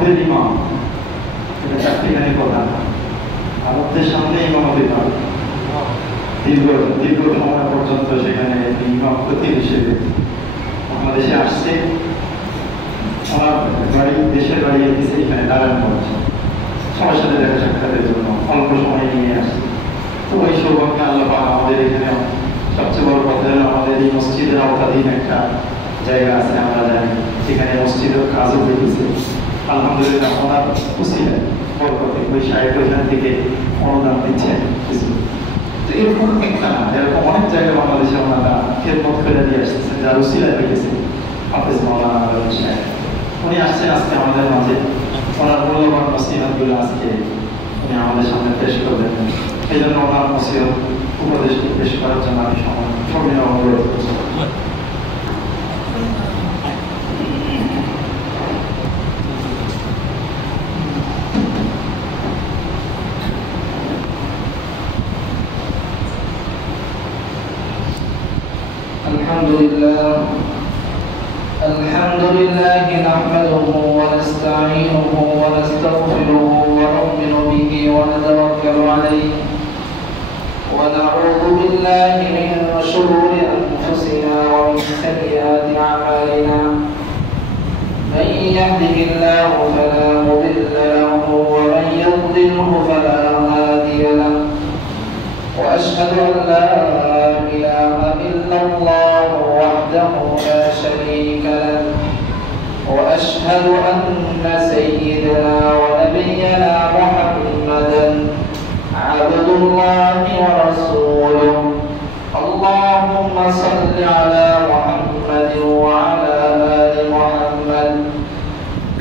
ওয়াক্তের ইমাম, এটা চারটিখানি কথা। আমাদের সামনে ইমামতি পাবে দীর্ঘ সময় পর্যন্ত সেখানে ইমাম খতিব হিসেবে বাংলাদেশে আসছে। আমার দেশের বাড়ি দিচ্ছে এখানে দাঁড়ানো হচ্ছে, সবার সাথে দেখা সাক্ষাতের জন্য অল্প সময় নিয়ে আসছে। তো ওই সৌভাগ্য আল্লাহ পাক আমাদের এখানে, সবচেয়ে বড় কথা হলো আমাদের এই মসজিদের আওতাধীন একটা জায়গা আছে, আমরা জানি সেখানে মসজিদের কাজও দেখেছে। আলহামদুলিল্লাহ ওনার খুশিটা বড় কথা, ওই সাহেব ওইখান থেকে অনুদান দিচ্ছেন কিছু। তো এরকম একটা না, এরকম অনেক জায়গায় বাংলাদেশে ওনারা খেদমত করে দিয়ে আসতেছেন, যার উসিলায় হয়েছে হাফেজ মাওলানা আলম সাহেব। উনি আসছেন আজকে আমাদের মাঝে, ওনার মূল্যবান নসিহতগুলো আজকে উনি আমাদের সামনে পেশ করবেন। এই জন্য ওনার নসিহত উপদেশ পেশ করার জন্য আমি সময় অনুরোধ করছি। الحمد لله نحمده ونستعينه ونستغفره ونؤمن به ونتوكل عليه ونعوذ بالله من شرور أنفسنا ومن سيئات أعمالنا. من يهده الله فلا مضل له ومن يضلله فلا هادي له. وأشهد أن لا إله إلا الله وحده لا شريك له. وأشهد أن سيدنا ونبينا محمدا عبد الله ورسوله. اللهم صل على محمد وعلى آل محمد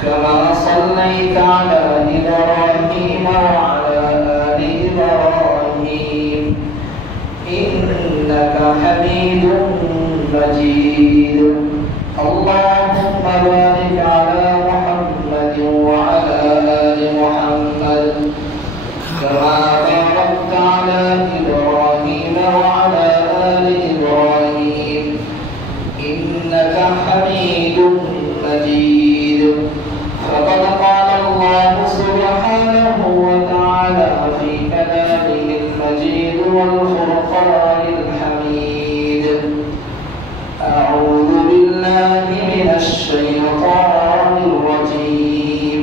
كما صليت على إبراهيم وعلى آل إبراهيم إنك حميد مجيد. اللهم بارك على محمد وعلى آل محمد كما باركت على إبراهيم وعلى آل إبراهيم إنك حميد مجيد. فقد قال الله سبحانه وتعالى في كلامه المجيد والفرقان الحميد: أعوذ بالله من الشيطان الرجيم.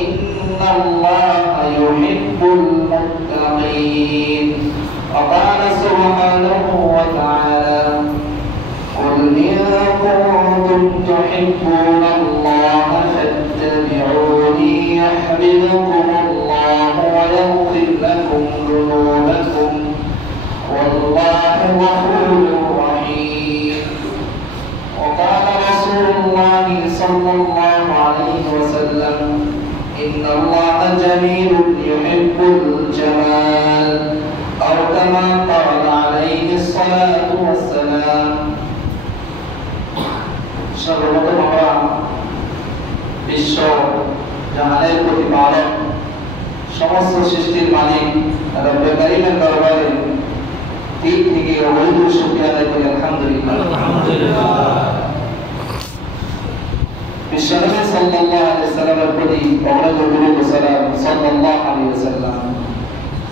إن الله يحب المتقين. وقال سبحانه وتعالى: قل إن كنتم تحبون الله فاتبعوني يحببكم الله ويغفر لكم ذنوبكم والله غفور رحيم. وقال رسول الله صلى الله عليه وسلم: إن الله جميل يحب الجمال، أو كما قال عليه الصلاة والسلام. সর্বপ্রথম আমরা বিশ্ব জাহানের প্রতিপালক, সমস্ত সৃষ্টির মালিক রব্বে কারীমের দরবারে দিক থেকে অবৈধ শুকরিয়া আদায় করি। আলহামদুলিল্লাহ। বিশ্বনবী সাল্লাল্লাহু আলাইহি ওয়াসাল্লামের প্রতি অগণিত দরুদ ও সালাম সাল্লাল্লাহু আলাইহি ওয়াসাল্লাম।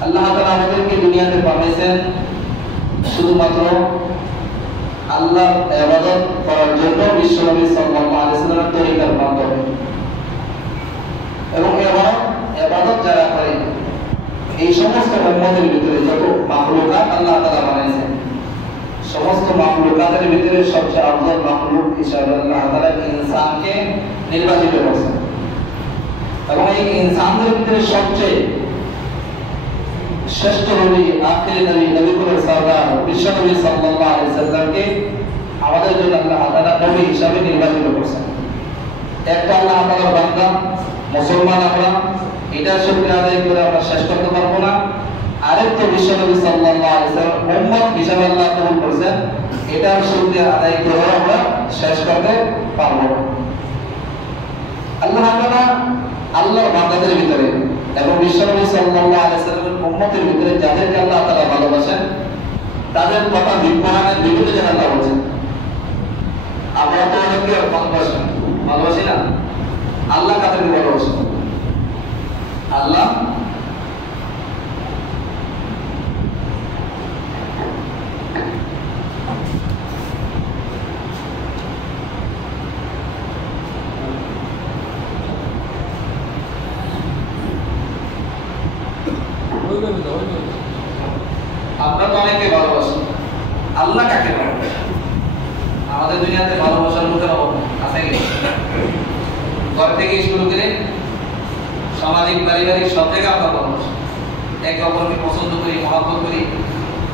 আল্লাহ তাআলা আমাদেরকে দুনিয়াতে পাঠাইছেন শুধুমাত্র আল্লাহর ইবাদত করার জন্য, বিশ্বনবী সাল্লাল্লাহু আলাইহি ওয়াসাল্লামের তরিকার মাধ্যমে। এবং ইবাদত যারা করে, এই সমস্ত উম্মতের ভিতরে যত মাখলুকাত আল্লাহ তাআলা বানাইছেন, সমস্ত মাখলুকাতের ভিতরে সবচেয়ে আফদল মাখলুক হিসেবে আল্লাহ তাআলা ইনসানকে নির্বাচিত করেছেন। এবং এই ইনসানদের ভিতরে সবচেয়ে শ্রেষ্ঠ নবী, আখির নবী, নবী কুলের সরদার বিশ্বনবী সাল্লাল্লাহু আলাইহি ওয়াসাল্লামকে আমাদের জন্য আল্লাহ তাআলা নবী হিসেবে নির্বাচিত করেছেন। একটা আল্লাহ তাআলার বান্দা মুসলমান আমরা, এটা শুকরিয়া আদায় করে আমরা শেষ করতে পারবো না। আরেকটা বিশ্বনবী সাল্লাল্লাহু আলাইহি ওয়াসাল্লাম উম্মত হিসেবে আল্লাহ কবুল করেছেন, এটার শুকরিয়া আদায় করে আমরা শেষ করতে পারবো না। আল্লাহ তাআলা আল্লাহর বান্দাদের ভিতরে এবং বিশ্বনবী সাল্লাল্লাহু আলাইহি ওয়াসাল্লামের উম্মতের ভিতরে যাদেরকে আল্লাহ তাআলা ভালোবাসেন, তাদের কথা বিজ্ঞানের বিভিন্ন জায়গায় আল্লাহ বলেছেন। আমরা তো অনেকে ভালোবাসি না, আল্লাহ কাদেরকে ভালোবাসেন? আল্লাহ আমরা তো অনেকে ভালোবাসি, আল্লাহ কাকে ভালোবাসে? আমাদের দুনিয়াতে ভালোবাসার লোকের অভাব আছে কি? ঘর থেকে শুরু করে সামাজিক পারিবারিক সব জায়গায় আমরা ভালোবাসি, একে অপরকে পছন্দ করি, মহব্বত করি,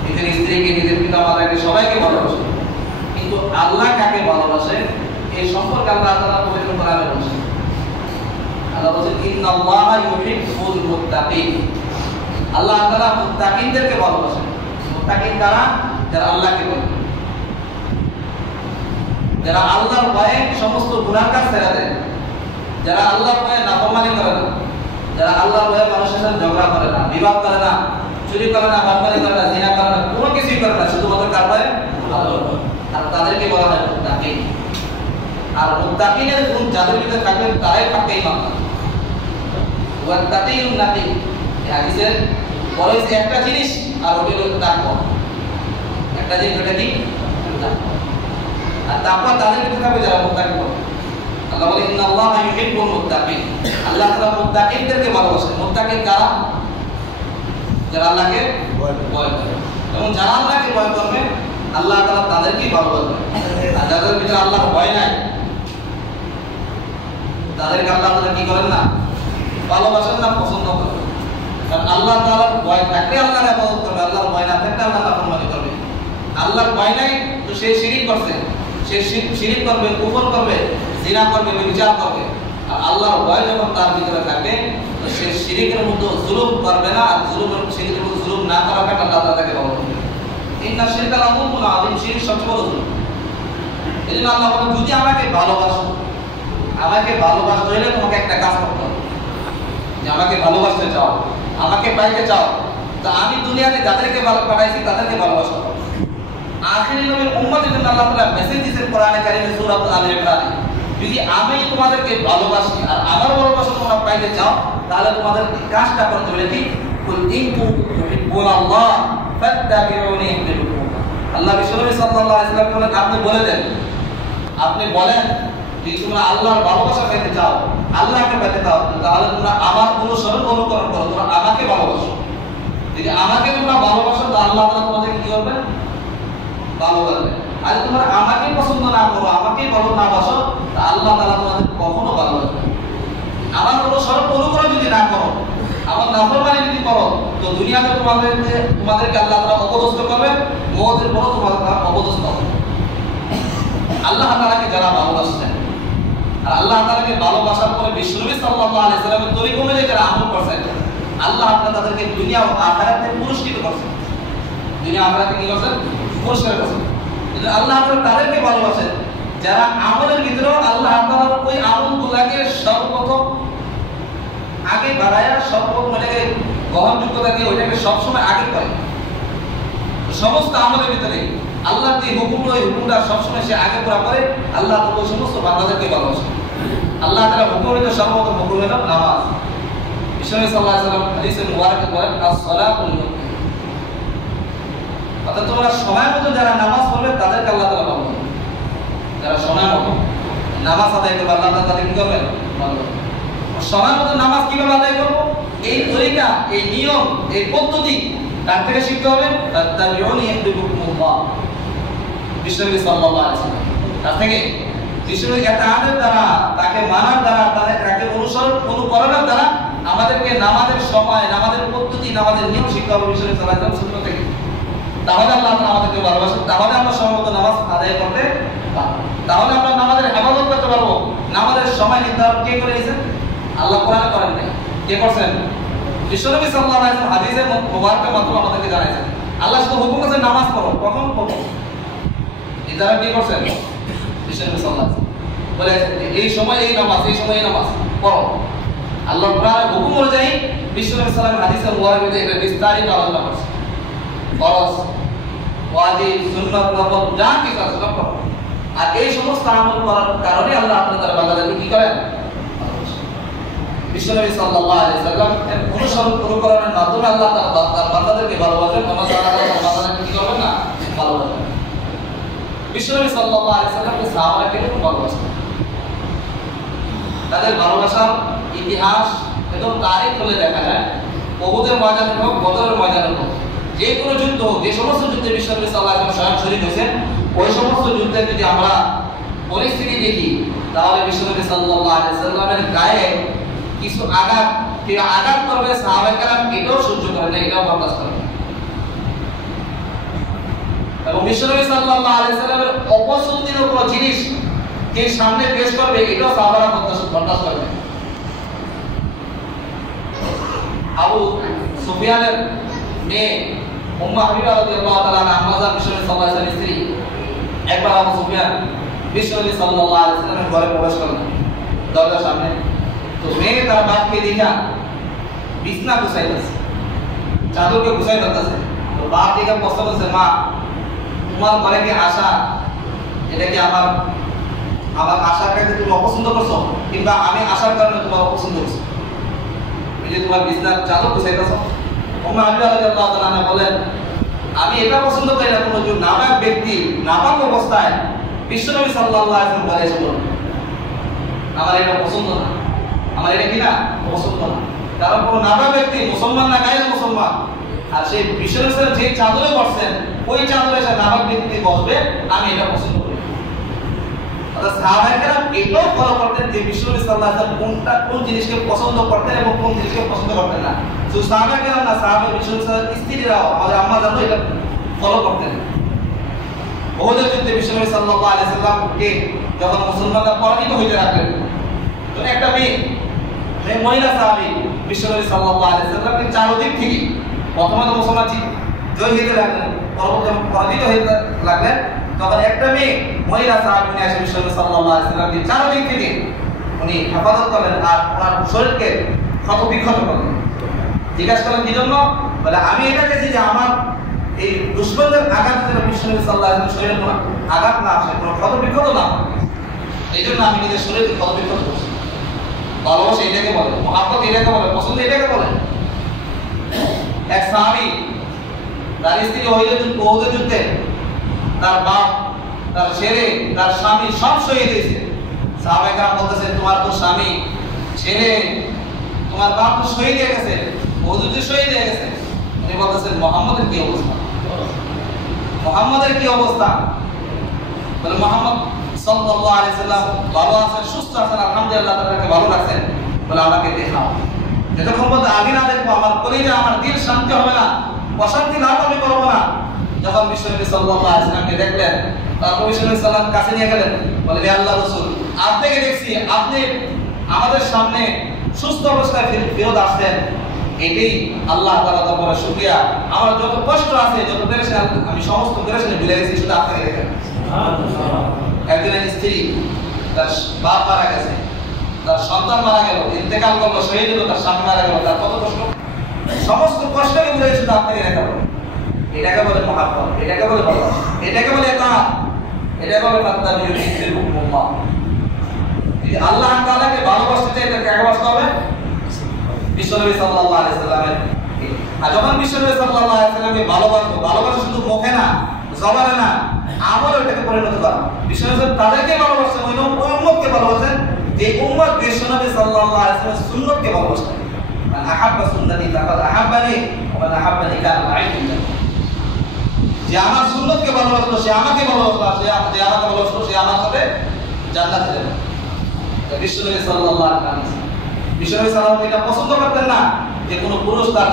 নিজের স্ত্রীকে, নিজের পিতা মাতাকে, সবাইকে ভালোবাসি। কিন্তু আল্লাহ কাকে ভালোবাসে এই সম্পর্কে আল্লাহ তাআলা পবিত্র কোরআনে বলেছেন। আল্লাহ বলেছেন ইন্নাল্লাহা ইউহিব্বুল মুত্তাকিন। আল্লাহ তাআলা মুত্তাকিনদেরকে ভালোবাসেন। মুত্তাকিন কারা? যারা আল্লাহকে ভয় করে, যারা আল্লাহর ভয়ে সমস্ত গুনাহ কাজ ছেড়ে দেয়, যারা আল্লাহর ভয়ে নাফরমানি করে না, যারা আল্লাহর ভয়ে মানুষের সাথে ঝগড়া করে না, বিবাদ করে না, চুরি করে না, বাটপারি করে না, জিনা করে না, কোনো কিছুই করে না, শুধুমাত্র কার ভয়ে? আল্লাহর ভয়ে। আর তাদেরকে বলা হয় মুত্তাকিন। আর মুত্তাকিনের গুণ যাদের ভিতরে থাকবে তারাই পাক্কা ঈমানদার। ওয়া তাকিয়ুন নাতি, এই হাদিসের বলা হয়েছে একটা জিনিস, আর ওটা হলো তাকওয়া। একটা জিনিস, ওটা কি? তাকওয়া। আর তাকওয়া তাদের ভিতরে থাকবে যারা মুত্তাকিন হবে। আল্লাহ বলেন ইন্নাল্লাহা ইউহিব্বুল মুত্তাকিন। আল্লাহ তাআলা মুত্তাকিনদেরকে ভালোবাসেন। মুত্তাকিন কারা? যারা আল্লাহকে ভয় করে। এবং যারা আল্লাহকে ভয় করবে আল্লাহ তাআলা তাদেরকেই ভালোবাসবেন। আর যাদের ভিতরে আল্লাহর ভয় নাই তাদেরকে আল্লাহ তাআলা কি করেন না? ভালোবাসেন না, পছন্দ করেন। কারণ আল্লাহ তাআলার ভয় থাকলে আল্লাহর ইবাদত করবে, আল্লাহর ভয় না থাকলে আল্লাহর নাফরমানি করবে। আল্লাহর ভয় নাই তো সে শিরক করছে, সে শিরক করবে, কুফর করবে, জিনা করবে, ব্যভিচার করবে। আর আল্লাহর ভয় যখন তার ভিতরে থাকে তো সে শিরকের মধ্যে জুলুম করবে না, আর শিরকের মধ্যে জুলুম না করার কারণে আল্লাহ তাকে ভালো করবে। ইন্না শিরকা লাযুলমুন আযীম, শিরক সবচেয়ে বড় জুলুম। এজন্য আল্লাহ বলেন যদি আমাকে ভালোবাসো, আমাকে ভালোবাসতে হলে তোমাকে একটা কাজ করতে হবে, যে আমাকে ভালোবাসতে চাও, আমাকে পাইতে চাও, তো আমি দুনিয়াতে যাদেরকে ভালো পাঠাইছি তাদেরকে ভালোবাসতে হবে। আখিরি নবীর উম্মতের জন্য আল্লাহ তাআলা মেসেজ দিয়েছেন কোরআনে কারীমে সূরা আল ইমরানে, যদি আমি তোমাদেরকে ভালোবাসি আর আমার ভালোবাসা তোমরা পাইতে চাও তাহলে তোমাদের কাজটা করতে হবে কি? কুল ইন কুনতুম তুহিব্বুনাল্লাহ ফাত্তাবিউনি ইউহিব্বুকুম। আল্লাহ বিশ্বনবী সাল্লাল্লাহু আলাইহি ওয়াসাল্লাম বলেন আপনি বলে দেন, আপনি বলেন যদি তোমরা আল্লাহর ভালোবাসা পেতে চাও, আল্লাহকে পেতে চাও, তাহলে তোমরা আমার অনুসরণ অনুকরণ করো, তোমরা আমাকে ভালোবাসো। যদি আমাকে তোমরা ভালোবাসো তো আল্লাহ তাআলা তোমাদের কি করবেন? ভালোবাসবেন। আর তোমরা আমাকে পছন্দ না করো, আমাকে ভালো না বাসো, তা আল্লাহ তাআলা তোমাদের কখনো ভালোবাসবেন। আমার অনুসরণ অনুকরণ যদি না করো, আমার নাফরমানি যদি করো, তো দুনিয়াতে তোমাদেরকে আল্লাহ তাআলা অপদস্থ করবেন, মওতের পর তোমাদের অপদস্থ হবে। আল্লাহ তাআলাকে যারা ভালোবাসেন আর আল্লাহ তাআলাকে ভালোবাসার পরে বিশ্বনবী সাল্লাল্লাহু আলাইহি ওয়াসাল্লামের তরিকা অনুযায়ী যারা আমল করছেন, আল্লাহ তাদেরকে দুনিয়া ও আখিরাতে পুরস্কৃত করছেন। দুনিয়া আখিরাতে কি করছেন? পুরস্কার করছেন। আল্লাহ তাআলা তাদেরকে ভালোবাসেন যারা আমলের ভিতরেও আল্লাহ তাআলার ওই আমলগুলোকে সর্বপ্রথম আগে বাড়ায়া সর্বপ্রথম ওটাকে গ্রহণযোগ্যতা দিয়ে ওইটাকে সবসময় আগে করে। সমস্ত আমলের ভিতরে আল্লাহর যে হুকুম, ওই হুকুমটা সবসময় সে আগে পুরা করে। আল্লাহ তাআলা সমস্ত বান্দাদেরকে ভালোবাসেন। আল্লাহ তাআলা হুকুম হইতে সর্বপ্রথম হুকুম হলো নামাজ। বিশ্বনবী সাল্লাল্লাহু আলাইহি ওয়াসাল্লাম হাদিসে মুবারকে বলেন আস-সালাতুল মুমিন, অর্থাৎ তোমরা সময় মতো যারা নামাজ পড়বে তাদেরকে আল্লাহ তাআলা ভালোবাসেন। যারা সময় মতো নামাজ আদায় করবে আল্লাহ তাআলা তাদেরকে কি করবেন? ভালোবাসবেন। সময় মতো নামাজ কিভাবে আদায় করব? এই তরিকা, এই নিয়ম, এই পদ্ধতি কার থেকে শিখতে হবে? তাত্তাবিউনি ইউহিব্বুকুমুল্লাহ, বিশ্বনবী সাল্লাল্লাহু আলাইহি ওয়াসাল্লাম তার থেকে। বিশ্বনবী ইতাআতের দ্বারা, তাকে মানার দ্বারা, তাকে অনুসরণ অনুকরণের দ্বারা আমাদেরকে নামাজের সময়, নামাজের পদ্ধতি, নামাজের নিয়ম শিখতে হবে বিশ্বনবী সাল্লাল্লাহু আলাইহি ওয়াসাল্লাম সুন্নাত থেকে। তাহলে আল্লাহ তাআলা আমাদেরকে ভালোবাসেন, তাহলে আমরা সময়মত নামাজ আদায় করতে পারব, তাহলে আমরা নামাজের ইবাদত করতে পারবো। নামাজের সময় নির্ধারণ কে করে দিয়েছেন? আল্লাহ কোরআনে করেন নাই, কে করছেন? বিশ্বনবী সাল্লাল্লাহু আলাইহি ওয়াসাল্লাম হাদিসে মুবারকের মাধ্যমে আমাদেরকে জানাইছেন। আল্লাহ শুধু হুকুম করেছেন নামাজ পড়ো, কখন পড়ো নির্ধারণ কে করছেন? বিশ্বনবী সাল্লাল্লাহু আলাইহি ওয়াসাল্লাম বলেছেন এই সময় এই নামাজ, এই সময় এই নামাজ পড়ো। আল্লাহ কোরআনের হুকুম অনুযায়ী বিশ্বনবী সাল্লাল্লাহু আলাইহি ওয়াসাল্লাম হাদিসে মুবারকে এটা বিস্তারিত আলোচনা করেছেন। ফরজ, ওয়াজিব, সুন্নাত, নফল যা কিছু আছে সব করো। আর এই সমস্ত আমল করার কারণে আল্লাহ তাআলা তার বান্দাদেরকে কি করেন? বিশ্বনবী সাল্লাল্লাহু আলাইহি সাল্লাম অনুকরণের মাধ্যমে আল্লাহ তার বান্দাদেরকে ভালোবাসেন, আল্লাহ তাআলা তার বান্দাদেরকে কি করবেন না ভালোবাসেন। বিশ্বনবী সাল্লাল্লাহু আলাইহি সাল্লামকে সাহাবারা কেন ভালোবাসেন? তাদের ভালোবাসার ইতিহাস এবং তারিখ খুলে দেখা যায়। উহুদের ময়দানে হোক, বদরের ময়দানে হোক, যে কোনো যুদ্ধ হোক, যে সমস্ত যুদ্ধে বিশ্বনবী সাল্লাল্লাহু আলাইহি ওয়াসাল্লাম স্বয়ং শরীক হয়েছেন, ওই সমস্ত যুদ্ধে যদি আমরা পরিস্থিতি দেখি তাহলে বিশ্বনবী সাল্লাল্লাহু আলাইহি ওয়াসাল্লামের গায়ে কিছু আঘাত করবে সাহাবায়ে কেরাম এটাও সহ্য করে না, এটাও বরদাস্ত করে না। এবং বিশ্বনবী সাল্লাল্লাহু আলাইহি ওয়াসাল্লামের অপছন্দের কোনো জিনিস যে সামনে পেশ করবে এটাও সাহাবারা বরদাস্ত করবে। আবু সুফিয়ানের মেয়ে উম্মে হাবিবা রাদিয়াল্লাহু তাআলা আনহা বিশ্বনবী সাল্লাল্লাহু আলাইহি ওয়াসাল্লামের স্ত্রী। একবার আবু সুফিয়ান বিশ্বনবী সাল্লাল্লাহু আলাইহি ওয়াসাল্লামের ঘরে প্রবেশ করলেন দরজার সামনে। তো মেয়ে তার বাপকে দেখা বিছনা গুছাইতেছে, চাদরকে গুছাই ফেলতেছে। তো বাপ দেখে প্রশ্ন করছে, মা তোমার ঘরে কি আসা, এটা কি আমার আসার কারণে তুমি অপছন্দ করছো, কিংবা আমি আসার কারণে তোমার অপছন্দ করছো? এই যে তোমার বিছনার চাদর গুছাইতেছো। উম্মে হাবিবা রাদিয়াল্লাহু তাআলা আনহা বলেন, আমি এটা পছন্দ করি না কোনো নাপাক ব্যক্তি নাপাক অবস্থায় বিশ্বনবী সাল্লাল্লাহু আলাইহি ওয়াসাল্লাম ঘরে এসে বলেন, আমার এটা পছন্দ না, আমার এটা কি না পছন্দ না। কারণ কোনো নাপাক ব্যক্তি মুসলমান না গায়ের মুসলমান, আর সেই বিশ্বনবী যে চাদরে বসছেন ওই চাদরে সে নাপাক ব্যক্তি বসবে, আমি এটা পছন্দ করি। অর্থাৎ সাহাবায়ে কেরাম এটাও ফলো করতেন যে বিশ্বনবী সাল্লাল্লাহু আলাইহি ওয়াসাল্লাম কোন জিনিসকে পছন্দ করতেন এবং কোন জিনিসকে পছন্দ করতেন না। শুধু সাহাবায়ে কেরাম না, সাহাবায়ে বিশ্বনবী সাল্লাল্লাহু আলাইহি ওয়াসাল্লাম স্ত্রীরাও, আমাদের আম্মা জানও এটা ফলো করতেন। উহুদের যুদ্ধে বিশ্বনবী সাল্লাল্লাহু আলাইহি ওয়াসাল্লামকে যখন মুসলমানরা পরাজিত হইতে লাগলেন, তখন একটা মেয়ে মহিলা সাহাবী বিশ্বনবী সাল্লাল্লাহু আলাইহি ওয়াসাল্লামকে চারদিক থেকে প্রথমে তো মুসলমান জয় হইতে লাগলেন, পরবর্তীতে পরাজিত হইতে লাগলেন, তখন একটা মেয়ে মহিলা সাহাবী নিয়ে এসে বিশ্বনবী সাল্লাল্লাহু আলাইহি ওয়াসাল্লামকে চারদিক থেকে উনি হেফাজত করলেন আর ওনার শরীরকে ক্ষত বিক্ষত করলেন। জিজ্ঞাসা করলেন কি জন্য? বলে আমি এটা চাইছি যে আমার এই দুশমনদের আঘাত যেন বিশ্বনবী সাল্লাল্লাহু আলাইহি ওয়াসাল্লামের শরীরে কোনো আঘাত না আসে, কোনো ক্ষত বিক্ষত না হয়, এই জন্য আমি নিজের শরীরকে ক্ষত বিক্ষত করছি। ভালোবাসা এটাকে বলে, মহব্বত এটাকে বলে, পছন্দ এটাকে বলে। এক সাহাবী তার স্ত্রী উহুদের যুদ্ধে তার বাপ, তার ছেলে, তার স্বামী সব শহীদ হয়েছে। সাহাবায়ে কেরাম বলতেছে, তোমার তো স্বামী, ছেলে, তোমার বাপ তো শহীদ হয়ে গেছে, উহুদে শহীদ হয়ে গেছে। উনি বলতেছেন মুহাম্মদের কি অবস্থা, মুহাম্মদের কি অবস্থা? বলে মুহাম্মদ সাল্লাল্লাহু আলাইহি সাল্লাম ভালো আছেন, সুস্থ আছেন, আলহামদুলিল্লাহ, তাদেরকে ভালো রাখছেন। বলে আমাকে দেখাও। যতক্ষণ পর্যন্ত আগে না দেখবো আমার কলিজা, আমার দিল শান্তি হবে না, অশান্তি লাভ আমি করবো না। যখন বিশ্বনবী সাল্লাল্লাহু আলাইহি সাল্লামকে দেখলেন, তারপর বিশ্বনবী সাল্লাল্লাহু আলাইহি কাছে নিয়ে গেলেন, বলে হে আল্লাহর রাসূল, আপনাকে দেখছি, আপনি আমাদের সামনে সুস্থ অবস্থায় ফেরত আসছেন, এটাই আল্লাহ তাআলার দরবারে শুকরিয়া। আমার যত কষ্ট আছে, যত পেরেশান, আমি সমস্ত পেরেশানি ভুলে গেছি শুধু আপনাকে দেখে। একজনের স্ত্রী, তার বাপ মারা গেছে, তার সন্তান মারা গেল, ইন্তেকাল করলো, শহীদ হলো, তার স্বামী মারা গেল, তার কত কষ্ট, সমস্ত কষ্টকে ভুলে শুধু আপনাকে দেখা বলো। এটাকে বলে মহব্বত, এটাকে বলে ভালোবাসা, এটাকে বলে ইতাআত, এটাকে বলে তাত্তাবিউ হুকুমুল্লাহ। যদি আল্লাহ তাআলাকে ভালোবাসতে চাই তাহলে কাকে বাসতে হবে? বিশ্বনবী সাল্লাল্লাহু আলাইহি সাল্লামের। আর যখন বিশ্বনবী সাল্লাল্লাহু আলাইহি সাল্লামকে ভালোবাসবো, ভালোবাসা শুধু মুখে না, জবানে না, আমলে ওটাকে পরিণত করা। বিশ্বনবী তাদেরকে ভালোবাসেন, ওই উম্মতকে ভালোবাসেন যে উম্মত বিশ্বনবী সাল্লাল্লাহু আলাইহি সাল্লামের সুন্নতকে ভালোবাসেন। মান আহাব্বা সুন্নতি ফাকাদ আহাব্বানি ওয়া মান আহাব্বানি কানা মা'ই। যে আমার সুন্নতকে ভালোবাসলো সে আমাকে ভালোবাসলো, সে আমাকে ভালোবাসলো সে আমার সাথে জান্নাতে যাবে। বিশ্বনবী সাল্লাল্লাহু আলাইহি ওয়াসাল্লাম, বিশ্বনবী সাল্লাল্লাহু আলাইহি ওয়াসাল্লাম এটা পছন্দ করতেন না যে কোনো পুরুষ তার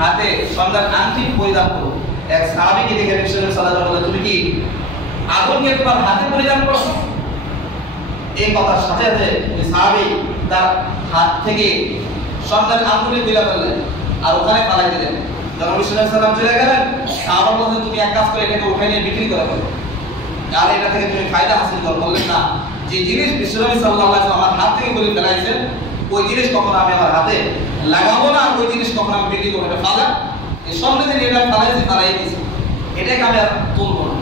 হাতে স্বর্ণের আংটি পরিধান করুক। এক সাহাবীকে দেখে বিশ্বনবী সাল্লাল্লাহু আলাইহি ওয়াসাল্লাম বলে, তুমি কি আগুন নিয়ে তোমার হাতে পরিধান করছো? এই কথার সাথে সাথে ওই সাহাবী তার হাত থেকে স্বর্ণের আঙ্গুলি তুলে ফেললেন আর ওখানে ফালাই দিলেন। যখন বিশ্বনবী সাল্লাল্লাহু আলাইহি ওয়াসাল্লাম চলে গেলেন, সাহাবা বললেন, তুমি এক কাজ করে এটাকে উঠাই নিয়ে বিক্রি করে ফেলো, আর এটা থেকে তুমি ফায়দা হাসিল করো। বললেন না, যে জিনিস বিশ্বনবী সাল্লাল্লাহু আলাইহি ওয়াসাল্লাম আমার হাত থেকে বলে ফেলাইছেন, ওই জিনিস কখনো আমি আমার হাতে লাগাবো না, ওই জিনিস কখনো আমি বিক্রি করবো না। ফালা এই সঙ্গে যে এটা ফালাইছি, ফালাই দিয়েছি, এটাকে আমি আর তুলবো না।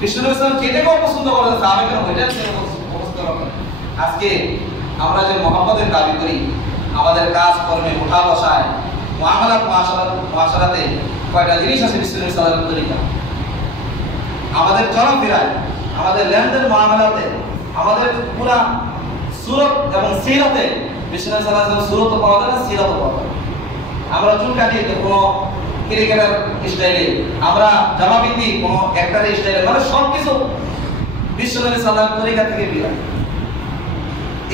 বিশ্বনবী সাল্লাল্লাহু আলাইহি ওয়াসাল্লাম যেটাকে পছন্দ করেন, সাহাবা কেন ওইটা ছেড়ে পছন্দ করেন। আজকে আমরা যে মহব্বতের দাবি করি, আমাদের কাজ কর্মে উঠা বসায় মুআমালাত মুআশারাতে কয়টা জিনিস আছে বিশ্বনবী সাল্লাল্লাহু আলাইহি ওয়াসাল্লামের তরিকা। আমাদের চলাফেরায়, আমাদের লেনদেন মুআমালাতে, আমাদের পুরা সুরত এবং সিরাতে বিশ্বনবী সাল্লাল্লাহু আলাইহি ওয়াসাল্লামের সুরত পাওয়া যায় না, সিরাত পাওয়া যায়। আমরা চুল কাটিয়ে কোনো ক্রিকেটার স্টাইলে, আমরা জামা পিন্দি কোনো একটা স্টাইলে, মানে সবকিছু বিশ্বনবী সাল্লাল্লাহু আলাইহি ওয়াসাল্লামের তরিকা থেকে বিরাট।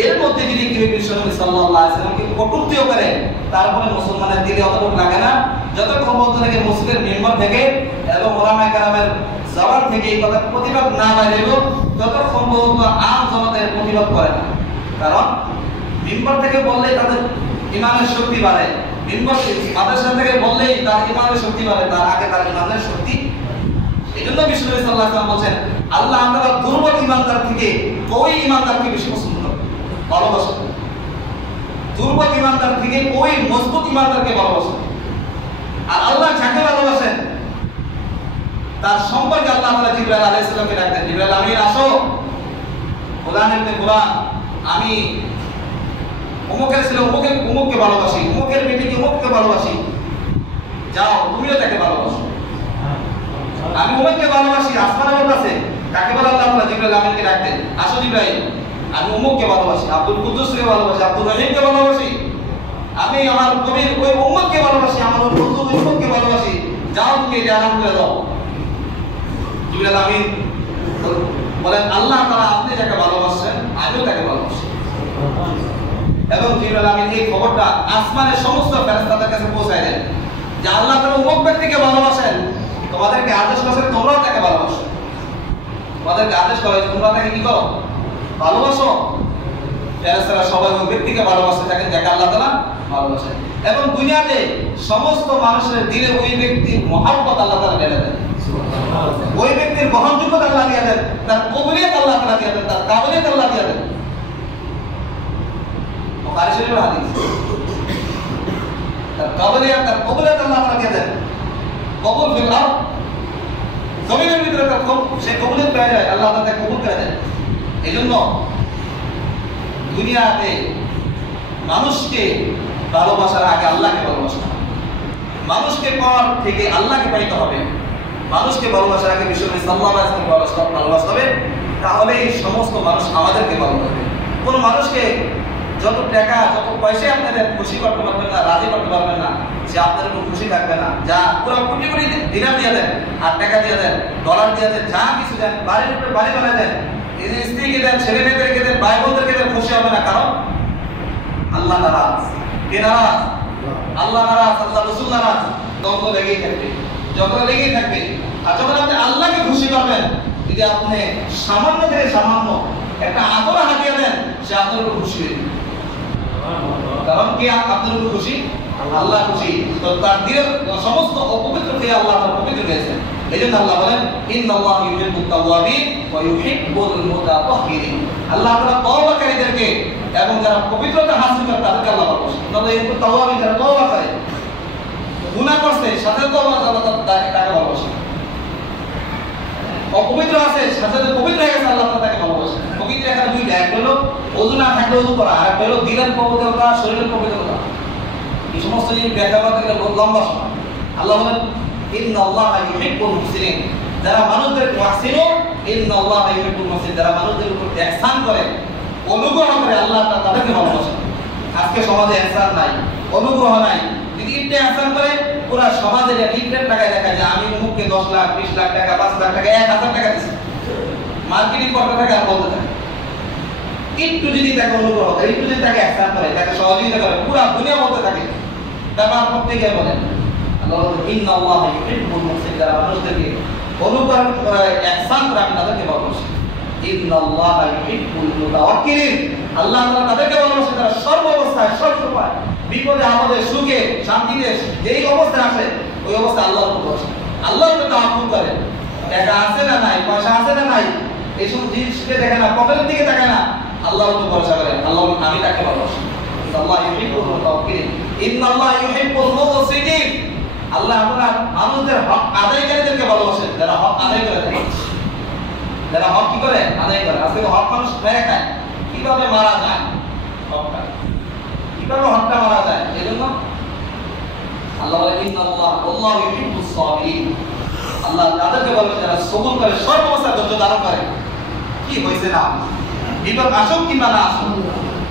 এর মধ্যে যদি কেউ বিশ্বনবী সাল্লাল্লাহু আলাইহি ওয়াসাল্লামকে কটূক্তিও করে, তারপরে মুসলমানের দিলে অতটুকু লাগে না যতক্ষণ পর্যন্ত নাকি মসজিদের মিম্বর থেকে এবং ওলামায়ে কেরামের জবান থেকে এই কথা প্রতিবাদ না বাইরেও ততক্ষণ পর্যন্ত আম জনতার প্রতিবাদ করে না। কারণ মিম্বর থেকে বললেই তাদের ইমানের শক্তি বাড়ে, মিম্বর মাদ্রাসা থেকে বললেই তার ইমানের শক্তি বাড়ে, তার আগে তার ইমানের শক্তি। এই জন্য বিশ্বনবী সাল্লাল্লাহু আলাইহি ওয়াসাল্লাম বলেন, আল্লাহ তাআলা দুর্বল ইমানদার থেকে ওই ইমানদারকে বেশি পছন্দ করেন, ভালোবাসেন। দুর্বল ইমানদার থেকে ওই মজবুত ইমানদারকে ভালোবাসেন। আর আল্লাহ যাকে ভালোবাসেন তার সম্পর্কে আল্লাহ তাআলা জিবরাইল আলাইহিস সালামকে ডাকতেন, জিবরাইল আমিন আসো, ফুলান ইবনে ফুলান, আমি অমুকের ছেলে অমুককে ভালোবাসি, অমুকের বেটিকে অমুককে ভালোবাসি, যাও তুমিও তাকে ভালোবাসো। আমি অমুককে ভালোবাসি, আসমানে বলতেছে কাকে বলে আল্লাহ তাআলা জিবরাইল আমিনকে ডাকতেন, আসো জিবরাইল আমি অমুককে ভালোবাসি, আব্দুল কুদ্দুসকে ভালোবাসি, আব্দুল রহিমকে ভালোবাসি, আমি আমার কবির ওই উম্মতকে ভালোবাসি, আমার বন্ধু উম্মতকে ভালোবাসি, যাও তুমি এটা আরাম করে দাও। জিবরাইল আমিন বলেন আল্লাহ তাআলা আপনি যাকে ভালোবাসেন আমিও তাকে ভালোবাসি। এবং জিবরাইল আমিন এই খবরটা আসমানের সমস্ত ফেরেশতাদের কাছে পৌঁছায় দেন যে আল্লাহ তাআলা অমুক ব্যক্তিকে ভালোবাসেন, তোমাদেরকে আদেশ করেন তোমরাও তাকে ভালোবাসো। তোমাদেরকে আদেশ করে তোমরা তাকে কি করো, ভালোবাসো। ফেরেশতারা সবাই ওই ব্যক্তিকে ভালোবাসে থাকেন যাকে আল্লাহ তাআলা ভালোবাসেন। এবং দুনিয়াতে সমস্ত মানুষের দিলে ওই ব্যক্তির মহব্বত আল্লাহ তাআলা ঢেলে দেন, ওই ব্যক্তির গ্রহণযোগ্যতা আল্লাহ দিয়ে দেন, তার কবুলিয়ত আল্লাহ তাআলা দিয়ে দেন, তার কাবিলিয়ত আল্লাহ দিয়ে দেন। বুখারী শরীফের হাদিস, তার কাবিলিয়ত তার কবুলিয়ত আল্লাহ তাআলা দিয়ে দেন। কবুল ফিল আরদ, জমিনের ভিতরে সে কবুলিয়ত পেয়ে যায়, আল্লাহ তাআলা তাকে কবুল করে দেন। এজন্য দুনিয়াতে মানুষকে ভালোবাসার আগে আল্লাহকে ভালোবাসতে হবে, মানুষকে পাওয়ার থেকে আল্লাহকে পাইতে হবে। মানুষকে ভালোবাসার আগে বিশ্বনবী সাল্লাল্লাহু আলাইহি ওয়াসাল্লামকে ভালোবাসতে হবে, তাহলে এই সমস্ত মানুষ আমাদেরকে ভালোবাসবে। কোন মানুষকে যত টাকা যত পয়সা আপনাদের খুশি করতে পারবেন না, রাজি করতে পারবেন না, সে আপনাদের উপর খুশি থাকবে না। যা পুরো কোটি কোটি দিনার দিয়ে দেন, আর টাকা দিয়ে দেন, ডলার দিয়ে দেন, যা কিছু দেন, বাড়ির উপরে বাড়ি বানায় দেন, স্ত্রীকে দেন, ছেলে মেয়েদেরকে দেন, ভাই বোনদেরকে দেন, খুশি হবে না। কারণ আল্লাহ নারাজ। কে নারাজ? আল্লাহ নারাজ, আল্লাহ রাসূল নারাজ। দ্বন্দ্ব লেগেই থাকবে, ঝগড়া লেগেই থাকবে। আর যখন আপনি আল্লাহকে খুশি করবেন, যদি আপনি সামান্য থেকে সামান্য একটা আদর হাতিয়ে দেন, সে আদর উপর খুশি হয়ে যাবে। কারণ কে আপনার উপর খুশি? আল্লাহ খুশি। তো তার দিলের সমস্ত অপবিত্র থেকে আল্লাহ তাআলা পবিত্র হয়েছেন। এইজন্য আল্লাহ বলেন ইন্নাল্লাহা ইউহিব্বুত তাওয়াবিন ওয়া ইউহিব্বুল মুতাতাহহিরিন। আল্লাহ তাআলা তওবাকারীদেরকে এবং যারা পবিত্রতা হাসিল করে তাদেরকে আল্লাহ ভালোবাসেন। আল্লাহ ইউহিব্বুত তাওয়াবিন, যারা তওবা করে, গুনাহ করছে সাথে তওবা করে, আল্লাহ তাকে ভালোবাসেন। অপবিত্র আছে সাথে পবিত্র হয়ে গেছে, আল্লাহ তাকে ভালোবাসেন। পবিত্র এখানে দুইটা, এক হলো ওযু না থাকলে ওযু করা, আর একটা হলো দিলের পবিত্রতা, শরীরের পবিত্রতা। এই সমস্ত জিনিস ব্যাখ্যা করতে গেলে লম্বা সময়। আল্লাহ বলেন ইন্নাল্লাহা ইউহিব্বুল মুহসিনিন, যারা মানুষদের মুহসিনুন, ইন্নাল্লাহা ইউহিব্বুল মুহসিনিন, যারা মানুষদের উপর ইহসান করে, অনুগ্রহ করে, আল্লাহ তাদেরকে ভালোবাসেন। আজকে সমাজে ইহসান নাই, অনুগ্রহ নাই। যদি ইবনে ইহসান করে পুরো সমাজের লিফলেট টাকায় দেখা যায় আমি অমুককে 10 লাখ 20 লাখ টাকা 5 লাখ টাকা 1000 টাকা দিছি, মার্কেটিং করতে থাকে আর বলতে থাকে। একটু যদি তাকে অনুগ্রহ করে, একটু যদি তাকে ইহসান করে, তাকে সহযোগিতা করে, পুরো দুনিয়া বলতে থাকে। তারপর প্রত্যেকে বলেন আল্লাহ ইন্নাল্লাহা ইউহিব্বুল মুহসিনিন, যারা মানুষদেরকে অনুগ্রহ করে, ইহসান করে, আমি তাদেরকে ভালোবাসি। ইন্নাল্লাহা ইউহিব্বুল মুতাওয়াক্কিলিন, আল্লাহ তাআলা তাদেরকে ভালোবাসেন যারা সর্ব অবস্থায় সব সময় বিপদে আপদে সুখে শান্তিতে যেই অবস্থায় আছে ওই অবস্থায় আল্লাহর উপর ভরসা, আল্লাহর উপর তাওয়াক্কুল করে। টাকা আছে না নাই, পয়সা আছে না নাই, এইসব জিনিসকে দেখে না, পকেটের দিকে তাকায় না, আল্লাহর উপর ভরসা করে। আল্লাহ আমি তাকে ভালোবাসি। আল্লাহ ইউহিব্বুল মুতাওয়াক্কিলিন, ইন্নাল্লাহা ইউহিব্বুল মুকসিতিন, আল্লাহ আপনার মানুষদের হক আদায়কারীদেরকে ভালোবাসেন, যারা হক আদায় করে দেয়, যারা হক কি করে আদায় করে। আজকে হক মানুষ মেরে খায়, কিভাবে মারা যায়, হকটা কিভাবে হকটা মারা যায় এজন্য আল্লাহ বলে ইন্নাল্লাহ আল্লাহু ইউহিব্বুস সাবিরিন আল্লাহ তাদেরকে বলে যারা সবর করে সর্বাবস্থায় ধৈর্য ধারণ করে কি হইছে না বিপদ আসুক কিংবা না আসুক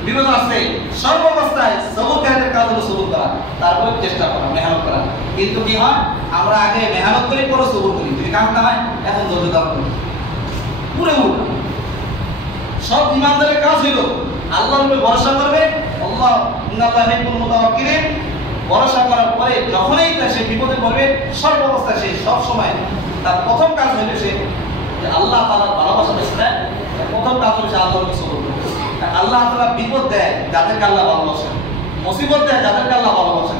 বিপদ আসছে সর্বাবস্থায় সবরকারীদের কাজ হলো সবর করা তারপরে চেষ্টা করা মেহনত করা কিন্তু কি হয় আমরা আগে মেহনত করি পরে সবর করি যদি কাজ না হয় এখন ধৈর্য ধারণ করি পুরো উল্টো সব ইমানদারের কাজ হইল আল্লাহর উপরে ভরসা করবে আল্লাহ ইন্নাল্লাহা ইউহিব্বুল মুতাওয়াক্কিলিন ভরসা করার পরে যখনই সে বিপদে পড়বে সর্বাবস্থায় সে সব সময় তার প্রথম কাজ হইল সে যে আল্লাহ তাআলার ভালোবাসা পেয়েছে প্রথম কাজ হলো সে আল্লাহর উপরে সবর করবে আল্লাহ তাআলা বিপদ দেয় যাদেরকে আল্লাহ ভালোবাসেন মুসিবত দেয় যাদেরকে আল্লাহ ভালোবাসেন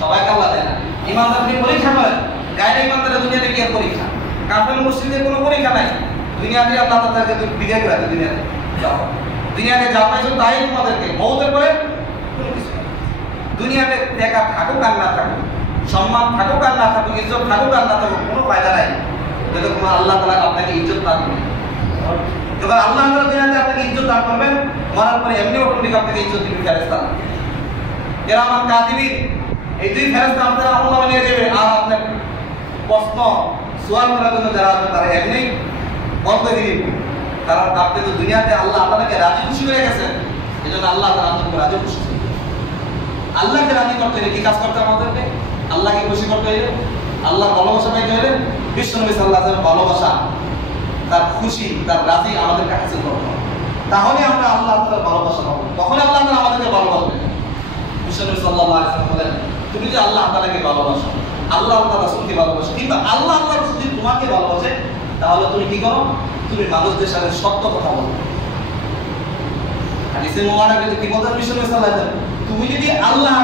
সবাইকে আল্লাহ দেয় না ইমানদারকে পরীক্ষা করে গায়রে ইমানদারের দুনিয়াতে কি পরীক্ষা কাফের মুশরিকদের কোনো পরীক্ষা নাই দুনিয়াতে আল্লাহ তাআলাকে বিজয় করে দেয় দুনিয়াতে যাও দুনিয়াতে যা পাইছো তাই তোমাদেরকে মওতের পরে কোনো কিছু নেই দুনিয়াতে টাকা থাকুক আর না থাকুক সম্মান থাকুক আর না থাকুক ইজ্জত থাকুক আর না থাকুক কোনো ফায়দা নাই যতক্ষণ আল্লাহ তাআলা আপনাকে ইজ্জত দান করবেন যখন আল্লাহ তাআলা দুনিয়াতে আপনাকে ইজ্জত দান করবেন মরার পরে এমনি অটোমেটিক আপনাকে ইজ্জত দিবে ফেরেশতা কিরামান কাতিবিন এই দুই ফেরেশতা আপনার আমলনামা নিয়ে যাবে আর আপনার প্রশ্ন সওয়াল করার জন্য যারা আসবে তারা এমনি বন্ধ করে দিবে কারণ আপনি তো দুনিয়াতে আল্লাহ আপনাকে রাজি খুশি করে গেছেন এজন্য আল্লাহ তাআলা আপনাকে রাজি খুশি করে আল্লাহকে রাজি করতে হলে কি কাজ করতে আমাদেরকে আল্লাহকে খুশি করতে হলে আল্লাহর ভালোবাসা পাইতে হলে বিশ্বনবী সাল্লাল্লাহু আলাইহি ওয়াসাল্লামের ভালোবাসা তার খুশি তার রাজি আমাদের কাছে করতে হবে তাহলে আমরা আল্লাহ তাআলার ভালোবাসা পাবো তখন আল্লাহ তাআলা আমাদেরকে ভালোবাসবেন বিশ্বনবী সাল্লাল্লাহু আলাইহি ওয়াসাল্লাম বলেন তুমি যে আল্লাহ তাআলাকে ভালোবাসো আল্লাহ তাআলা রাসূলকে ভালোবাসো কিন্তু আল্লাহ রাসূল যদি তোমাকে ভালোবাসে তাহলে তুমি কি করো তুমি মানুষদের সাথে সত্য কথা বলো হাদিসে মুবারকে কি বলেন বিশ্বনবী সাল্লাল্লাহু আলাইহি ওয়াসাল্লাম তুমি যদি আল্লাহ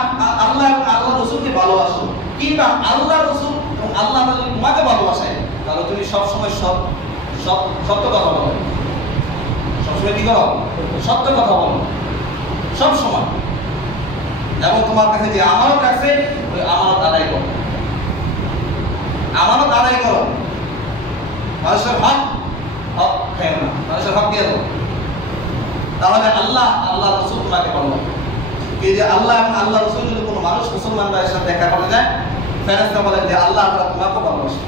রাসূলকে ভালোবাসো কিংবা আল্লাহ রাসূল এবং আল্লাহ তাআলা তোমাকে ভালোবাসে তাহলে তুমি সব সময় সত্য কথা বলো সবসময় কি করো সত্য কথা বলো সব সময় এবং তোমার কাছে যে আমানত রাখছে ওই আমানত আদায় করো আমানত আদায় করো মানুষের হক খেয়ে না মানুষের হক দিয়ে দাও তাহলে আল্লাহ রাসূল তোমাকে ভালোবাসে এই যে আল্লাহ এবং আল্লাহ রাসূল যদি কোনো মানুষ মুসলমান ভাইয়ের সাথে দেখা করে যায় ফেরেশতা বলেন যে আল্লাহ তাআলা তোমাকে ভালোবাসে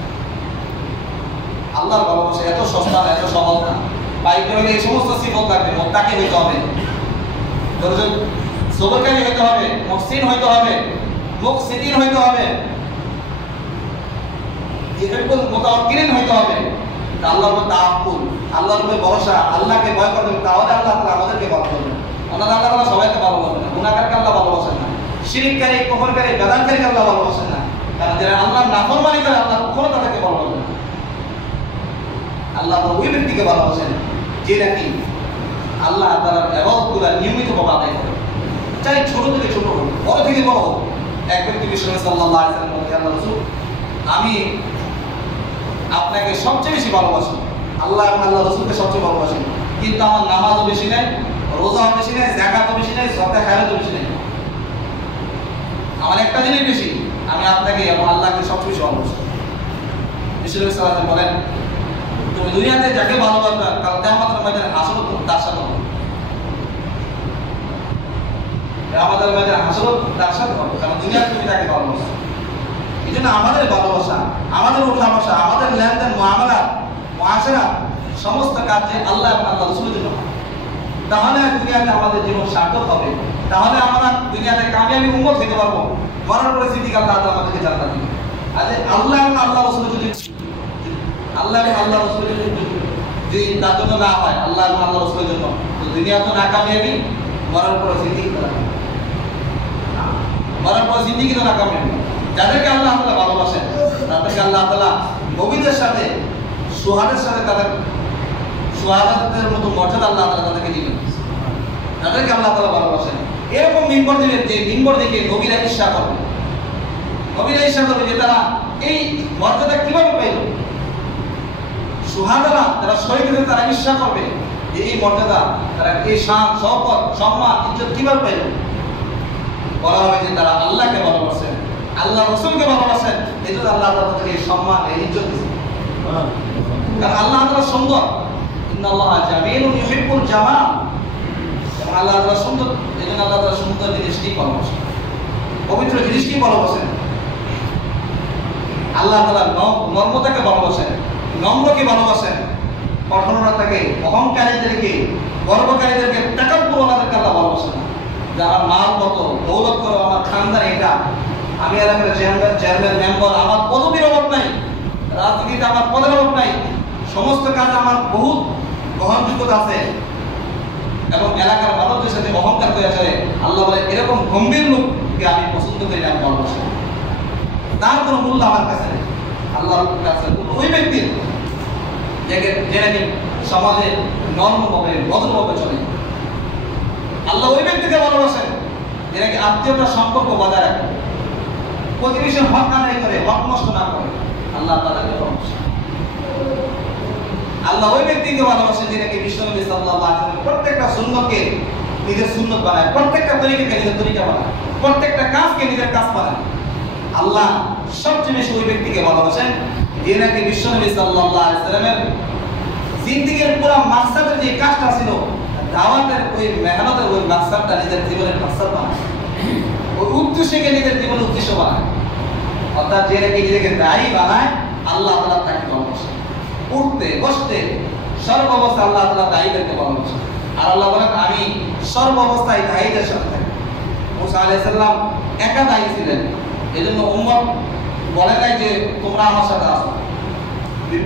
আল্লাহর ভালোবাসা এত সস্তা না এত সহজ না পাইতে হলে এই সমস্ত সিফত থাকবে মুত্তাকি হইতে হবে সবরকারী হইতে হবে মুহসিন হইতে হবে মুকসিদিন হইতে হবে ইউহিব্বুল মুতাওয়াক্কিলিন হইতে হবে আল্লাহর উপর তাওয়াক্কুল আল্লাহর উপর ভরসা আল্লাহকে ভয় করতে হবে তাহলে আল্লাহ তাআলা আমাদেরকে ভালোবাসবেন আল্লাহ তাআলা সবাইকে ভালোবাসেন না গুনাহগারকে আল্লাহ ভালোবাসেন না শিরককারী কুফরকারী বেদাতকারীকে আল্লাহ ভালোবাসেন না কারণ যারা আল্লাহর নাফরমানি করে আল্লাহ কখনো তাদেরকে ভালোবাসেন না আল্লাহ ওই ব্যক্তিকে ভালোবাসেন যে নাকি আল্লাহ তাআলার ইবাদতগুলো নিয়মিতভাবে আদায় করে চাই ছোট থেকে ছোট হোক বড় থেকে বড় হোক এক ব্যক্তি বিশ্বনবী সাল্লাল্লাহু আলাইহি ওয়াসাল্লাম বলেন আল্লাহ রাসূল আমি আপনাকে সবচেয়ে বেশি ভালোবাসি আল্লাহ এবং আল্লাহ রাসূলকে সবচেয়ে ভালোবাসি কিন্তু আমার নামাজও বেশি নাই রোজাও বেশি নাই যাকাতও বেশি নাই যাকাত খায়রাতও বেশি নাই আমার একটা জিনিস বেশি আমি আপনাকে এবং আল্লাহকে সবচেয়ে বেশি ভালোবাসি বিশ্বনবী সাল্লাল্লাহু আলাইহি ওয়াসাল্লাম বলেন তুমি দুনিয়াতে যাকে ভালোবাসবে কাল কিয়ামতের ময়দানে হাসর তার সাথে হবে কিয়ামতের ময়দানে হাসর তার সাথে হবে কারণ দুনিয়াতে তুমি তাকে ভালোবাসো এজন্য আমাদের ভালোবাসা আমাদের ওঠা বসা আমাদের লেনদেন মুআমালাত মুআশারা সমস্ত কাজে আল্লাহ এবং আল্লাহ রাসূলের জন্য তাহলে দুনিয়াতে আমাদের জীবন সার্থক হবে তাহলে আমরা দুনিয়াতে কামিয়াবি উম্মত হতে পারবো মরার পরে সিদ্দিক আল্লাহ তাআলা আমাদেরকে জান্নাত দিবেন আর আল্লাহ এবং আল্লাহ রাসূল যদি আল্লাহ এবং আল্লাহ রাসূলের জন্য যদি তার জন্য না হয় আল্লাহ এবং আল্লাহ রাসূলের জন্য তো দুনিয়া তো নাকামিয়াবি মরার পরে সিদ্দিক মরার পরে সিদ্দিক তো নাকামিয়াবি যাদেরকে আল্লাহ তাআলা ভালোবাসেন তাদেরকে আল্লাহ তাআলা নবীদের সাথে সুহাদের সাথে তাদের সুহাদাতের মতো মর্যাদা আল্লাহ তাআলা তাদেরকে দিবেন যাদেরকে আল্লাহ তাআলা ভালোবাসেন এরকম মিম্বর দিবেন যে মিম্বর দেখে নবীরা ঈর্ষা করবে যে তারা এই মর্যাদা কিভাবে পাইল সুহাদারা যারা শহীদ হয়েছে তারা ঈর্ষা করবে যে এই মর্যাদা তারা এই শান শওকত সম্মান ইজ্জত কিভাবে পাইল বলা হবে যে তারা আল্লাহকে ভালোবাসেন আল্লাহ রাসূলকে ভালোবাসেন এজন্য আল্লাহ তাআলা তাদেরকে এই সম্মান এই ইজ্জত দিয়েছেন কারণ আল্লাহ তাআলা সুন্দর ইন্নাল্লাহা জামিলুন ইউহিব্বুল জামাল আল্লাহ তাআলা সুন্দর, এজন্য আল্লাহ তাআলা সুন্দর জিনিসটি ভালোবাসেন, পবিত্র জিনিসটি ভালোবাসেন। আল্লাহ তাআলা নর্মতাকে ভালোবাসেন, নম্রকে ভালোবাসেন, কঠোরতাকে, অহংকারীদেরকে, গর্বকারীদেরকে, তাকাব্বুরওয়ালাদেরকে আল্লাহ ভালোবাসেন না। যে আমার মাল কত, দৌলত করো, আমার খানদান এটা, আমি এলাকার চেয়ারম্যান মেম্বার, আমার পদবীর অভাব নাই, রাজনীতিতে আমার পদের অভাব নাই, সমস্ত কাজে আমার বহুত গ্রহণযোগ্যতা আছে, এবং এলাকার মানুষদের সাথে অহংকার করে চলে। আল্লাহ বলে এরকম গম্ভীর লোককে আমি পছন্দ করি না, আমি ভালোবাসি। তার কোনো মূল্য আমার কাছে নেই, আল্লাহর কাছে। ওই ব্যক্তির যে নাকি সমাজে নর্মভাবে, ভদ্রভাবে চলে, আল্লাহ ওই ব্যক্তিকে ভালোবাসেন যে নাকি আত্মীয়তার সম্পর্ক বজায় রাখে, প্রতিবেশীর হক আদায় করে, হক নষ্ট না করে। আল্লাহ তাদেরকে ভালোবাসেন। আল্লাহ ওই ব্যক্তিকে ভালোবাসেন যে নাকি বিশ্বনবী সাল্লাল্লাহু আলাইহি ওয়াসাল্লাম প্রত্যেকটা সুন্নতকে নিজের সুন্নত বানায়, প্রত্যেকটা তরিকাকে নিজের তরিকা বানায়, প্রত্যেকটা কাজকে নিজের কাজ বানায়। আল্লাহ সবচেয়ে বেশি ওই ব্যক্তিকে ভালোবাসেন যে নাকি বিশ্বনবী সাল্লাল্লাহু আলাইহি ওয়াসাল্লামের জিন্দেগীর পুরো মাকসাদের যে কাজটা ছিল, দাওয়াতের ওই মেহনতের ওই মাকসাদটা নিজের জীবনের মাকসাদ বানায়, ওই উদ্দেশ্যকে নিজের জীবনের উদ্দেশ্য বানায়। অর্থাৎ যে নাকি নিজেকে দায়ী বানায়, আল্লাহ তাআলা তাকে ভালোবাসেন। উঠতে বসতে সর্বাবস্থা আল্লাহ তাআলা দায়ীদেরকে ভালোবাসেন। আর আল্লাহ বলেন আমি সর্বাবস্থায় দায়ীদের সাথে থাকি। মুসা আলাইহিস সালাম একা দায়ী ছিলেন, এজন্য উম্মত বলে নাই যে তোমরা আমার সাথে আসো।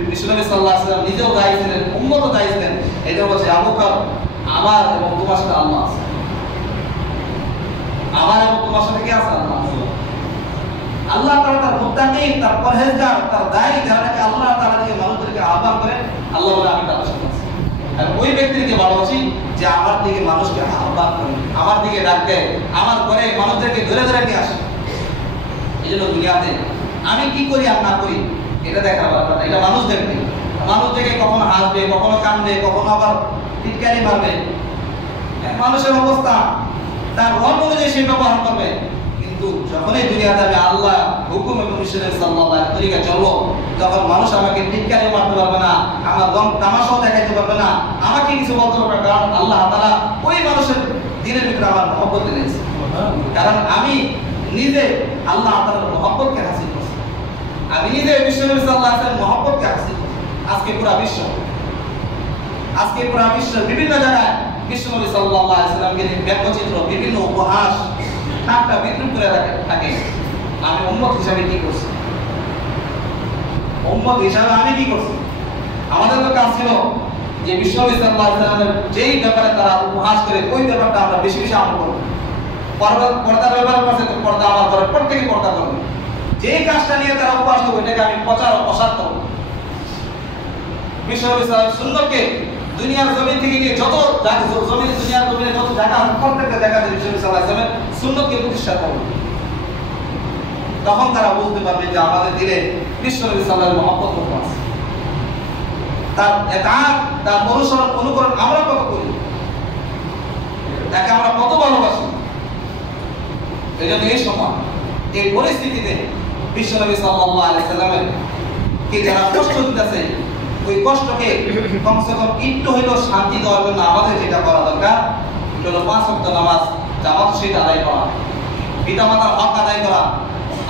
বিশ্বনবী সাল্লাল্লাহু আলাইহি ওয়াসাল্লাম নিজেও দায়ী ছিলেন, উম্মতও দায়ী ছিলেন। এজন্য বলছে আবু বকর, আমার এবং তোমার সাথে আল্লাহ আছে, আমার এবং তোমার সাথে কি আছে? আল্লাহ। আল্লাহ তাআলা তার মুত্তাকিন, তার পরহেজগার, তার দায়ী যারা নাকি আল্লাহ তাআলা দিয়ে মানুষদেরকে আহ্বান করে, আল্লাহ বলে আমি তাদের সাথে আছি। আর ওই ব্যক্তিকে ভালোবাসি যে আমার দিকে মানুষকে আহ্বান করে, আমার দিকে ডাকে, আমার ঘরে মানুষদেরকে ধরে ধরে নিয়ে আসে। এই জন্য দুনিয়াতে আমি কি করি আর না করি এটা দেখার ব্যাপার না, এটা মানুষ দেখবে। মানুষ দেখে কখনো হাসবে, কখনো কাঁদবে, কখনো আবার টিটকারি মারবে। মানুষের অবস্থা তার রব অনুযায়ী সে ব্যবহার করবে। কিন্তু যখনই দুনিয়াতে আমি আল্লাহ হুকুম এবং রাসূলের সাল্লাল্লাহু আলাইহি তরিকা চলবো, তখন মানুষ আমাকে টিটকারি মারতে পারবে না, আমার রং তামাশাও দেখাইতে পারবে না, আমাকে কিছু বলতে পারবে না। কারণ আল্লাহ তাআলা ওই মানুষের দিনের ভিতরে আমার মহব্বত দিয়েছে। কারণ আমি নিজে আল্লাহ তাআলার মহব্বতকে হাসিল করছি, আমি নিজে বিশ্বনবী সাল্লাল্লাহু আলাইহি ওয়াসাল্লামের মহব্বতকে হাসিল করছি। আজকে পুরো বিশ্ব বিভিন্ন জায়গায় বিশ্বনবী সাল্লাল্লাহু আলাইহি ওয়াসাল্লামকে নিয়ে ব্যঙ্গচিত্র, বিভিন্ন উপহাস, ঠাট্টা বিদ্রুপ করে থাকে। আমি উম্মত হিসাবে কি করছি? উম্মত হিসাবে আমি কি করছি? আমাদের তো কাজ ছিল যে বিশ্বনবী সাল্লাল্লাহু আলাইহি ওয়াসাল্লামের যেই ব্যাপারে তারা উপহাস করে, ওই ব্যাপারটা আমরা বেশি বেশি আমল করব। পর্দার ব্যাপারে করছে তো পর্দা আমার করে, প্রত্যেকে পর্দা করবে। যেই কাজটা নিয়ে তারা উপহাস করবে, এটাকে আমি প্রচার ও প্রসার করব। বিশ্বনবী সাল্লাল্লাহু আলাইহি ওয়াসাল্লামকে দুনিয়ার জমিন থেকে নিয়ে যত দুনিয়ার জমিনে যত জায়গা আছে, প্রত্যেকটা জায়গাতে বিশ্বনবী সাল্লাল্লাহু আলাইহি ওয়াসাল্লামের সুন্নতকে প্রতিষ্ঠা করব। তখন তারা বুঝতে পারবে যে আমাদের দিলে বিশ্বনবী সাল্লাল্লাহু আলাইহি ওয়াসাল্লামের মহব্বত কত আছে, তার ইতাআত, তার অনুকরণ আমরা কত করি, তাকে আমরা কত ভালোবাসি। এজন্য এই সময়, এই পরিস্থিতিতে বিশ্বনবী সাল্লাল্লাহু আলাইহি ওয়াসাল্লামের কে যারা কষ্ট দিতেছে, ওই কষ্টকে কমসে কম একটু হইলেও শান্তি দেওয়ার জন্য আমাদের যেটা করা দরকার, এটা হলো 5 ওয়াক্ত নামাজ জামাত সহিত আদায় করা, পিতামাতার হক আদায় করা,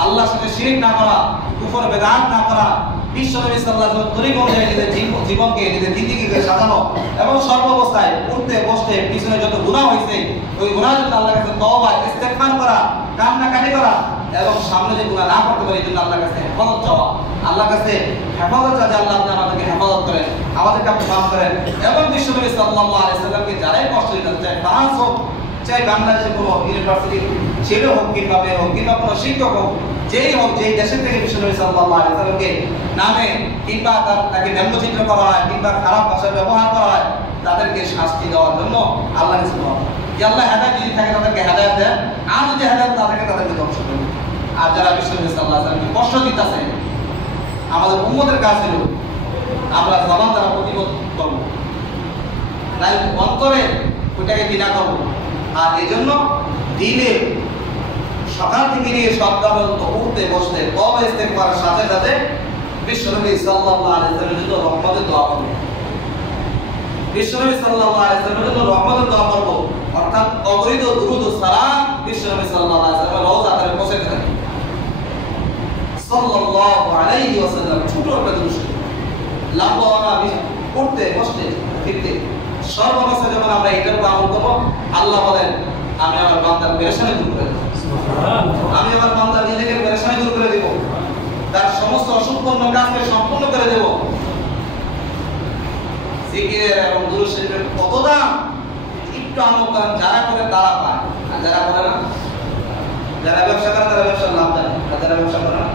আল্লাহর সাথে শিরক না করা, কুফর বেদাত না করা, বিশ্বনবী সাল্লাল্লাহু আলাইহি ওয়াসাল্লাম তরিকা অনুযায়ী নিজের জীবনকে, নিজের জিন্দেগিকে সাজানো, এবং সর্বাবস্থায় উঠতে বসতে পিছনে যত গুনাহ হয়েছে ওই গুনাহের জন্য আল্লাহর কাছে তওবা ইস্তেগফার করা, কান্নাকাটি করা, এবং সামনে যে গুনাহ না করতে পারি এই জন্য আল্লাহর কাছে হেফাজত চাওয়া, আল্লাহর কাছে হেফাজত চাওয়া যে আল্লাহ আপনি আমাদেরকে হেফাজত করেন, আমাদেরকে আপনি মাফ করেন। এবং বিশ্বনবী সাল্লাল্লাহু আলাইহি ওয়াসাল্লামকে যারাই কষ্ট দিতে চায়, ফ্রান্স হোক, চাই বাংলাদেশের কোনো ইউনিভার্সিটির ছেলে হোক কিংবা মেয়ে হোক কিংবা কোনো শিক্ষক হোক, যেই হোক, যেই দেশের থেকে বিশ্বনবী সাল্লাল্লাহু আলাইহি ওয়াসাল্লামকে নামে কিংবা তাকে ব্যঙ্গচিত্র করা হয় কিংবা খারাপ ভাষা ব্যবহার করা হয়, তাদেরকে শাস্তি দেওয়ার জন্য আল্লাহর কাছে দোয়া করা। যে আল্লাহ হেদায়েত যদি থাকে তাদেরকে হেদায়েত দেন, আর যদি হেদায়েত না থাকে তাদেরকে ধ্বংস করবেন। আর যারা বিশ্বনবী সাল্লাল্লাহু আলাইহি ওয়াসাল্লামকে কষ্ট দিতেছে, আমাদের উম্মতের কাজ হলো আমরা জবান দ্বারা প্রতিরোধ করব, তাই অন্তরে ওইটাকে ঘৃণা করব। আর এই জন্য দিলে সকাল থেকে নিয়ে সন্ধ্যা পর্যন্ত উঠতে বসতে তওবা ইস্তেগফারের সাথে সাথে বিশ্বনবী সাল্লাল্লাহু আলাইহি ওয়াসাল্লামের জন্য রহমতের দোয়া করবে। বিশ্বনবী সাল্লাল্লাহু আলাইহি ওয়াসাল্লামের জন্য রহমতের দোয়া করব, অর্থাৎ অগণিত দুরূদ ও সালাম বিশ্বনবী সাল্লাল্লাহু আলাইহি ওয়াসাল্লামের রওজা আতারে পৌঁছে দেন। সাল্লাল্লাহু আলাইহি ওয়াসাল্লাম ছোট একটা দুরূদ লম্বা পড়তে বসতে ফিরতে সর্বাবস্থায় যখন আমরা এটার উপর আমল করব, আল্লাহ বলেন আমি আমার বান্দার পেরেশানি দূর করে দেব, আমি আমার বান্দার নিজেকে পেরেশানি দূর করে দেব, তার সমস্ত অসম্পূর্ণ কাজকে সম্পূর্ণ করে দেব। জিকির এবং দুরূদ শরীফের কত দাম! একটু আমল করেন, যারা করে তারা পায়, আর যারা করে না, যারা ব্যবসা করে তারা ব্যবসার লাভ জানে, আর যারা ব্যবসা করে না,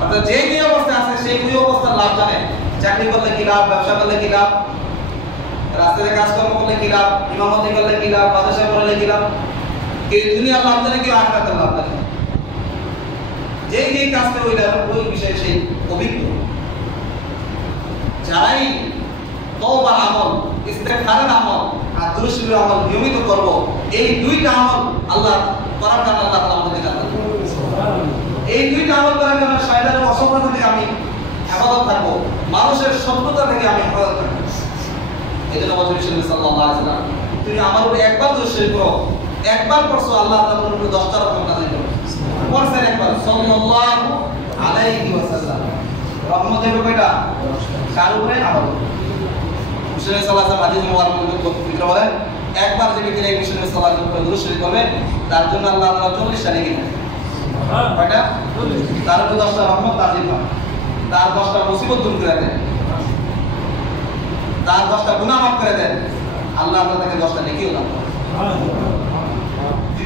অর্থাৎ যে কি অবস্থা আছে সেই দুই অবস্থার লাভ জানে। চাকরি করলে কি লাভ, ব্যবসা করলে কি লাভ, রাস্তায় কাজকর্ম করলে কি লাভ, ইমামতি করলে কি লাভ, মাদ্রাসা করলে কি লাভ, কেউ দুনিয়ার লাভ জানে, কেউ আখিরাতের লাভ জানে। যেই কাজ করে ওই বিষয়ে সেই অভিজ্ঞ। যারাই তওবার আমল, ইস্তেগফারের আমল আর দুরূদ শরীফের আমল নিয়মিত করব, এই দুইটা আমল আল্লাহ করার কারণে আল্লাহ তাআলা আমাদের জান্নাত দেবেন। এই দুইটা আমল করার কারণে শয়তানের অসফলতা থেকে আমি হেফাজত থাকবো, মানুষের শত্রুতা থেকে আমি হেফাজত থাকবো। এজন্য বলেন বিশ্বনবী সাল্লাল্লাহু আলাইহি ওয়াসাল্লাম, তুমি আমার উপরে একবার দুরূদ শরীফ পড়ো, একবার পড়ছো আল্লাহ তাআলা তোমার উপরে 10টা রহমত নাযিল করবে। পড়ছেন একবার সাল্লাল্লাহু আলাইহি ওয়াসাল্লাম, রহমত হবে কয়টা? কার উপরে? আমার উপরে। বিশ্বনবী সাল্লাল্লাহু আলাইহি ওয়াসাল্লাম হাদিস মুবারক বলেন, একবার যে ব্যক্তি এই বিশ্বনবী সাল্লাল্লাহু আলাইহি ওয়াসাল্লাম দুরূদ শরীফ করবে, তার জন্য আল্লাহ তাআলা 40টা নেকি দেন। কয়টা? তার উপরে 10টা রহমত নাযিল হয়, তার 10টা মুসিবত দূর করে দেন, তার 10টা গুনাহ মাফ করে দেন, আল্লাহ তাকে 10টা নেকিও দান করেন।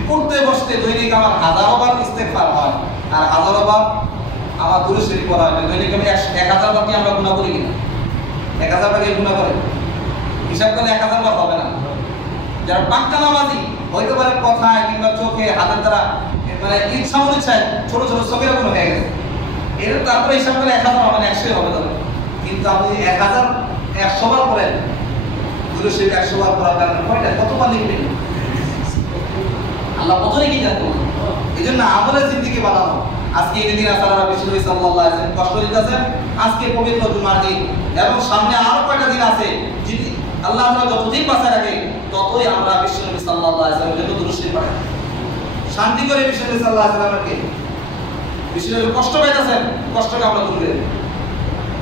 পড়তে বসতে দৈনিক আমার 1000 বার ইস্তেগফার হয়, আর 1000 বার আমার দুরূদ শরীফ পড়া হয়। দৈনিক আমি 1000 বার কি আমরা গুনাহ করি কিনা? 1000 বার কি গুনাহ করে? হিসাব করলে 1000 বার হবে না। যারা পাক্কা নামাজি হইতে পারে কথায় কিংবা চোখে হাতের দ্বারা মানে ইচ্ছা অনুচ্ছায় ছোট ছোট চোখের গুনাহ হয়ে গেছে, এর তারপরে হিসাব করলে 1000 হবে না, 100 হবে তবে। কিন্তু আপনি 100 বার পড়েন, দুরূদ শরীফ 100 বার পড়ার কারণে কয়টা কতবার লিখবেন? আল্লাহ কত নেকি জানতো। এইজন্য আমলের জিন্দেগি বানানো। আজকে এই দিন আসারা বিশ্বনবী সাল্লাল্লাহু আলাইহি ওয়াসাল্লাম কষ্ট দিতেছেন, আজকে পবিত্র জুমার দিন এবং সামনে আরো কয়টা দিন আছে, যদি আল্লাহ তাআলা যতদিন বাঁচায় রাখে ততই আমরা বিশ্বনবী সাল্লাল্লাহু আলাইহি ওয়াসাল্লামের জন্য দুরূদ শরীফ পড়াই, শান্তি করে বিশ্বনবী সাল্লাল্লাহু আলাইহি ওয়াসাল্লামকে বিশ্বনবী কষ্ট পাইতেছেন, কষ্টকে আমরা দূর করে দেব।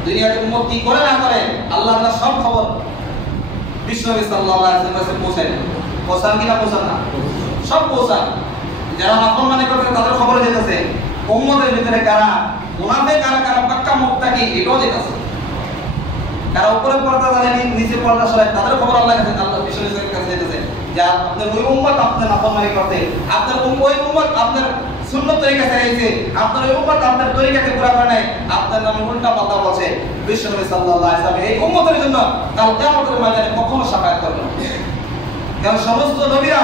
দুনিয়াতে উম্মত কি করে না করে আল্লাহ তাআলা সব খবর বিশ্বনবী সাল্লাল্লাহু আলাইহি ওয়াসাল্লামের কাছে পৌঁছায়। পৌঁছান কিনা? পৌঁছান না? সব পৌঁছান। যারা নাফরমানি করছে তাদের খবর যেতেছে, উম্মতের ভিতরে কারা মুনাফিক, কারা পাক্কা মুত্তাকি, এটাও যেতেছে। কারা উপরে পর্দা জানেনি, নিচে পর্দা সরায়, তাদের খবর আল্লাহর কাছে, আল্লাহ বিশ্বনবীর কাছে যেতেছে। যে আপনার ওই উম্মত আপনার নাফরমানি করতে, আপনার ওই উম্মত আপনার সুন্নত তরিকা ছেড়েছে, আপনার ওই উম্মত আপনার তরিকাকে পুরা করে নাই, আপনার নামে উল্টা পাল্টা বলছে। বিশ্বনবী সাল্লাল্লাহু আলাইহি ওয়াসাল্লাম এই উম্মতের জন্য কাল কিয়ামতের ময়দানে কখনো শাফায়াত করবে না, কারণ সমস্ত নবীরা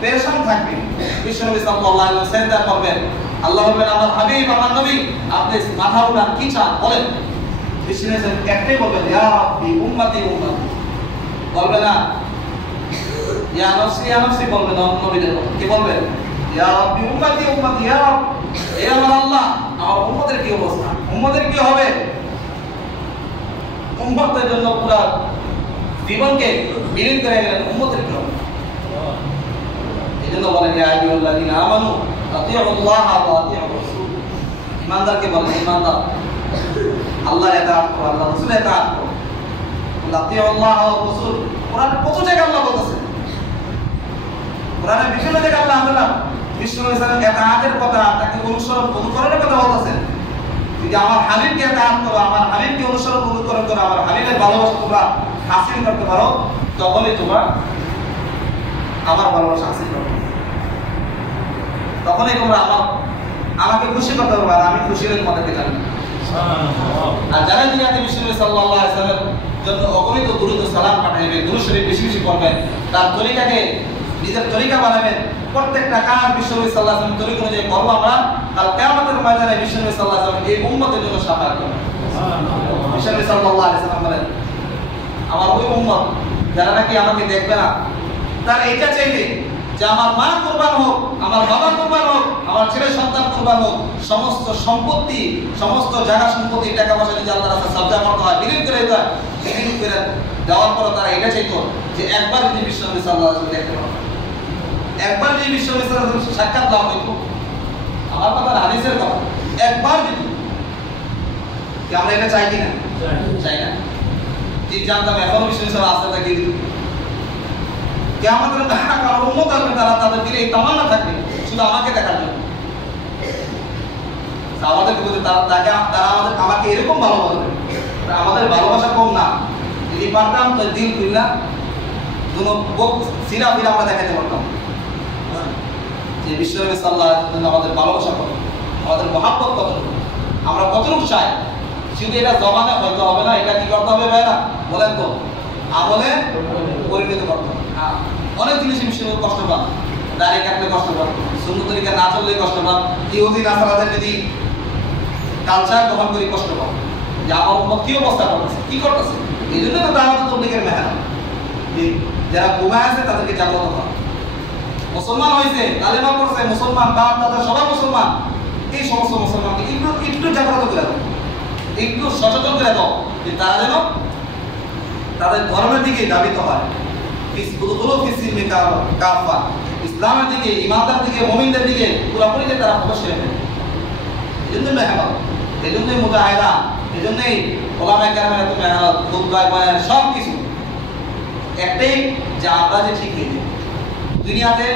পেরেশান থাকবে। বিশ্বনবী সাল্লাল্লাহু আলাইহি ওয়াসাল্লাম সেজদা করবেন, আল্লাহ বলবেন আমার হাবিব, আমার নবী, আপনি মাথা উঠান, কি চান বলেন। বিশ্বনবী একটাই বলবেন, ইয়া রাব্বি উম্মতি উম্মতি, বলবেন না ইয়া নফসি বলবেন না, নবীদের কি বলবেন? ইয়া রাব্বি উম্মতি উম্মতি, ইয়া রাব, হে আমার আল্লাহ আমার উম্মতের কি অবস্থা, উম্মতের কি হবে? উম্মতের জন্য পুরো জীবনকে বিলীন করে গেলেন, উম্মতের কি হবে? এজন্য বলেন ইয়া আইয়ুহাল্লাযীনা আমানু আতিউল্লাহ ওয়া আতিউর রাসূল, ঈমানদারকে বলেন ঈমানদার আল্লাহর ইতাআত করো, আল্লাহর রাসূলের ইতাআত করো। আতিউল্লাহ ওয়া রাসূল কোরআনে কত জায়গায় আল্লাহ বলতেছেন, কোরআনে বিভিন্ন জায়গায় আল্লাহ বিশ্বনবী সাল্লাল্লাহু আলাইহি ওয়াসাল্লাম ইতাআতের কথা, তাকে অনুসরণের কথা বলতেছেন। যদি আমার হাবিবকে ইতাআত করো, আমার হাবিবকে অনুসরণ করো, আমার হাবিবের ভালোবাসা তোমরা হাসিল করতে পারো, তখনই তোমরা আমার ভালোবাসা হাসিল করবে, তখনই তোমরা আমাকে খুশি করতে পারবে, আর আমি খুশি হয়ে তোমাদেরকে জানি। আর যারা দুনিয়াতে বিশ্বনবী সাল্লাল্লাহু আলাইহি ওয়াসাল্লামের জন্য অগণিত দুরূদ ও সালাম পাঠাইবে, দুরূদ শরীফ বেশি বেশি পড়বেন, তার তরিকাকে নিজের তরিকা বানাবেন, প্রত্যেকটা কাজ বিশ্বনবী সাল্লাল্লাহু আলাইহি ওয়াসাল্লামের তরিকা অনুযায়ী করব, আমরা কাল কিয়ামতের ময়দানে বিশ্বনবী সাল্লাল্লাহু আলাইহি ওয়াসাল্লাম এই উম্মতের জন্য শাফাআত করবেন। বিশ্বনবী সাল্লাল্লাহু আলাইহি ওয়াসাল্লাম বলেন, আমার ওই উম্মত যারা নাকি আমাকে দেখবে না, তারা এটা চাইবে যে আমার মা কুরবান হোক, আমার বাবা কুরবান হোক, আমার ছেলে সন্তান কুরবান হোক, সমস্ত সম্পত্তি, সমস্ত জায়গা সম্পত্তি, টাকা পয়সা যদি আল্লাহর রাস্তায় সদকা করতে হয়, বিলীন করে দেয়, বিলীন করে দেওয়ার পর তারা এটা চাইতো যে একবার যদি বিশ্বনবী সাল্লাল্লাহু আলাইহি ওয়াসাল্লাম দেখতে পারতাম, একবার যদি বিশ্বনবী সাল্লাল্লাহু আলাইহি ওয়াসাল্লাম সাক্ষাৎ লাভ হইতো, আমার কথা হাদিসের কথা, একবার যদি, কি আমরা এটা চাই কিনা? চাই না। যে জানতাম এখনো বিশ্বনবী সাল্লাল্লাহু আলাইহি ওয়াসাল্লাম আসতে থাকে, কিয়ামতের কারণ উম্মত আসবে, তারা তাদের দিলে এই তামান্না থাকবে শুধু আমাকে দেখার জন্য। আমাদের প্রতি তারা আমাকে এরকম ভালোবাসবে, আমাদের ভালোবাসা কম না। যদি পারতাম তো দিল খুললা দুনো বুক সিরা ফিরা আমরা দেখাতে পারতাম যে বিশ্বনবী সাল্লাল্লাহু আলাইহি ওয়াসাল্লাম আমাদের ভালোবাসা কত, আমাদের মহব্বত কত, আমরা কতটুকু চাই। শুধু এটা জবানে হয়তো হবে না, এটা কি করতে হবে ভাইরা বলেন তো? আমলে পরিণত করতে হবে। অনেক জিনিস বিশ্বনবী কষ্ট পান, দাঁড়িয়ে কাটলে কষ্ট পান, সুন্নত তরিকা না চললে কষ্ট পান, ইহুদি নাসারাদের যদি কালচার গ্রহণ করে কষ্ট পান, যে আমার উম্মত কি অবস্থা করতেছে, কি করতেছে। এই জন্য তো দাওয়াত তাবলীগের মেহনত, যারা ঘুমায় আছে তাদেরকে জাগ্রত করা। মুসলমান হয়েছে, কালেমা পড়ছে, মুসলমান, বাপ দাদা সবাই মুসলমান, এই সমস্ত মুসলমানকে একটু জাগ্রত করে দাও, একটু সচেতন করে দাও যে তারা যেন তাদের ধর্মের দিকে ধাবিত হয়। ইসলামের দিকে, ইমানদার দিকে, মুমিনদের দিকে পুরোপুরি তারা প্রবেশ করে ফেলে। এই জন্যই মেহনত, এই জন্যই মুজাহিদা, এই জন্যই ওলামায়ে কেরামের এত মেহনত, খুতবা বয়ান সব কিছু একটাই, যে আমরা যে ঠিক হয়ে যাই দুনিয়াতে।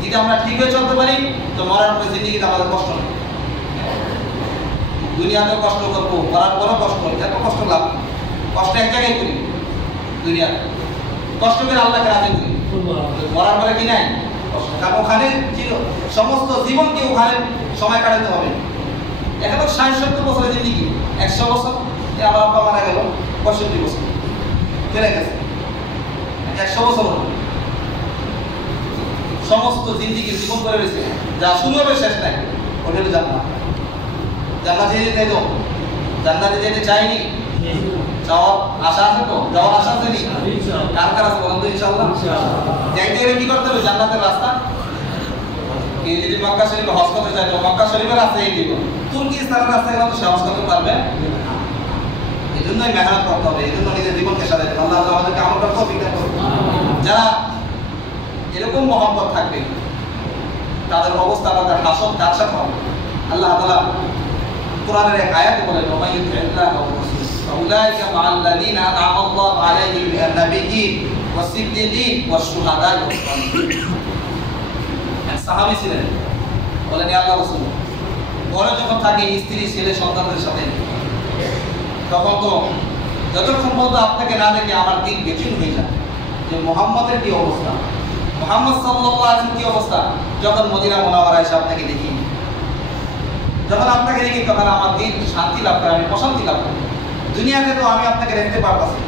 যদি আমরা ঠিক হয়ে চলতে পারি তো মরার পরে জিন্দেগিতে আমাদের কষ্ট নেই। দুনিয়াতেও কষ্ট করবো, মরার পরেও কষ্ট করবো, এত কষ্ট লাভ, কষ্ট এক জায়গায় করি দুনিয়াতে, কষ্ট করে আল্লাহকে রাজি করি, মরার পরে কি নাই কষ্ট। কারণ ওখানে সমস্ত জীবনকে ওখানে সময় কাটাতে হবে। এখন ৬০-৭০ বছরের জিন্দেগি, ১০০ বছর, আমার আব্বা মারা গেল ৬৫ বছর চলে গেছে, ১০০ বছর সমস্ত জিন্দেগি জীবন করে রয়েছে, যা শুরু হবে শেষ নাই। ওটা হলো জান্নাত। জান্নাতে যেতে তো, জান্নাতে যেতে চাইনি, যাওয়ার আশা আছে তো, যাওয়ার আশা আছে নি? কার কার আছে বলেন তো? ইনশাআল্লাহ। যাইতে গেলে কি করতে হবে? জান্নাতের রাস্তা। এই যদি মক্কা শরীফে হজ করতে চাই তো মক্কা শরীফের রাস্তায় দিব, তুর্কিস্তানের রাস্তায় গেলে তো সে হজ করতে পারবে। এই জন্যই মেহনত করতে হবে, এই জন্য নিজের জীবনকে সাজাতে হবে। আল্লাহ আমাদেরকে আমল করতে হবে। যারা এরকম মহব্বত থাকবে তাদের অবস্থা, তাদের হাসর কার সাথে হবে? আল্লাহ তাআলা কোরআনের এক আয়াতে বলেন, ওয়া মান ইউতি'িল্লাহ ওয়া রাসূলাহু ফাউলাইকা মা'আল্লাযীনা আন'আমা আল্লাহু আলাইহিম মিনান নাবিয়্যিন ওয়াস সিদ্দীকিন ওয়াশ শুহাদা'i ওয়াস সালিহিন। এক সাহাবী ছিলেন, বলেন ইয়া আল্লাহর রাসূল, ঘরে যখন থাকে স্ত্রী, ছেলে, সন্তানদের সাথে, তখন তো যতক্ষণ পর্যন্ত আপনাকে না দেখে আমার দিন বেচুন হয়ে যায় যে মুহাম্মদের কি অবস্থা, মুহাম্মদ সাল্লাল্লাহু আলাইহি ওয়াসাল্লাম কি অবস্থা। যখন মদিনা মুনাওয়ারায় এসে আপনাকে দেখি, যখন আপনাকে দেখি, তখন আমার দিন শান্তি লাভ করে, আমি প্রশান্তি লাভ করি। দুনিয়াতে তো আমি আপনাকে দেখতে পারতাছি,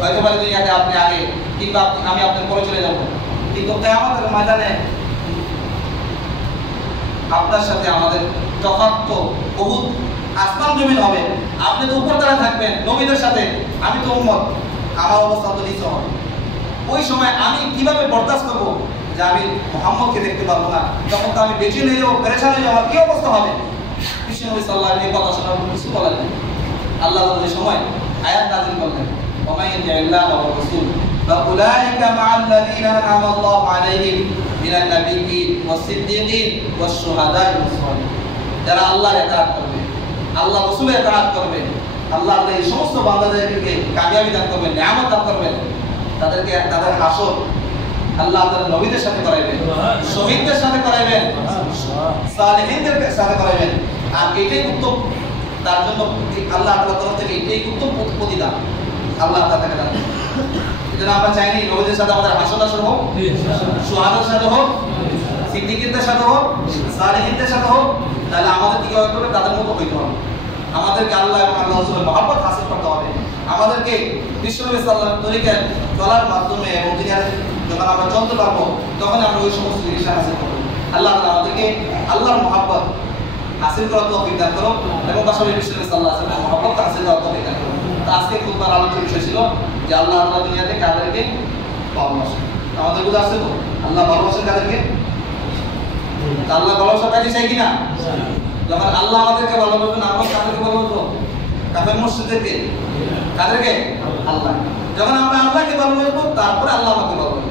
হয়তো পারে দুনিয়াতে আপনি আগে কিংবা আমি আপনার পরে চলে যাব, কিন্তু কিয়ামতের ময়দানে আপনার সাথে আমাদের তফাৎ তো বহুত আসমান জমিন হবে। আপনি তো উপর দ্বারা থাকবেন নবীদের সাথে, আমি তো উম্মত, আমার অবস্থা তো নিচে হবে। ওই সময় আমি কিভাবে বরদাস্ত করবো যে আমি মুহাম্মদকে দেখতে পারবো না? তখন তো আমি বেঁচে নিয়ে যাবো, পেরেশান হয়ে যাবো, আমার কি অবস্থা হবে? বিশ্বনবী সাল্লাল্লাহু আলাইহি কথা শোনার কিছু বলেন না। আল্লাহ ওই সময় আয়াত নাযিল করলেন, ওয়া মান ইউতি'িল্লাহ ওয়া রাসূল ফাউলাইকা মা'আল্লাযীনা আন'আমা আল্লাহু আলাইহিম মিনান নাবিয়্যিন ওয়াস সিদ্দীকিন ওয়াশ শুহাদা'i ওয়াস সালিহিন। যারা আল্লাহর ইতাআত করবে, আল্লাহ রাসূলের ইতাআত করবে, আল্লাহ এই সমস্ত বান্দাদেরকে কামিয়াবি দান করবেন, নিয়ামত দান করবেন, তাদেরকে তাদের হাসর আল্লাহ তাআলা নবীদের সাথে করাইবেন, শহীদদের সাথে করাইবেন, সালেহিনদের সাথে করাইবেন। আর এটাই উত্তম, তার জন্য আল্লাহ তাআলার তরফ থেকে এটাই উত্তম প্রতিদান আল্লাহ তাআলা তাকে দান। এজন্য আমরা চাইনি নবীদের সাথে আমাদের হাসর হোক, শুহাদার সাথে হোক, সিদ্দিকীদের সাথে হোক, সালেহিনদের সাথে হোক। তাহলে আমাদের দিকে হতে হবে, তাদের মতো হইতে হবে। আমাদেরকে আল্লাহ এবং আল্লাহ রাসূলের মহব্বত হাসিল করতে হবে। আমাদেরকে বিশ্বনবী সাল্লাল্লাহু আলাইহি ওয়াসাল্লাম তরিকায় চলার মাধ্যমে এবং দুনিয়াতে যখন আমরা চলতে পারবো, তখন আমরা ওই সমস্ত জিনিস হাসিল করবো। আল্লাহ তাআলা আমাদেরকে আল্লাহর মহব্বত হাসিল করার তৌফিক দান করুন এবং পাশাপাশি বিশ্বনবী সাল্লাল্লাহু আলাইহি ওয়াসাল্লামের মহব্বত হাসিল করার তৌফিক দান করুন। আজকে খুতবার আলোচনার বিষয় ছিল যে আল্লাহ তাআলা দুনিয়াতে কাদেরকে ভালোবাসেন। আমাদের বুঝা আছে তো আল্লাহ ভালোবাসেন কাদেরকে? আল্লাহ ভালোবাসা পাইতে চাই কিনা? যখন আল্লাহ আমাদেরকে ভালোবাসবেন, আমরা কাদেরকে ভালোবাসবো? কাফের মুশরিকদেরকে। কাদেরকে? আল্লাহ। যখন আমরা আল্লাহকে ভালোবাসবো তারপরে আল্লাহ আমাকে ভালোবাসবে।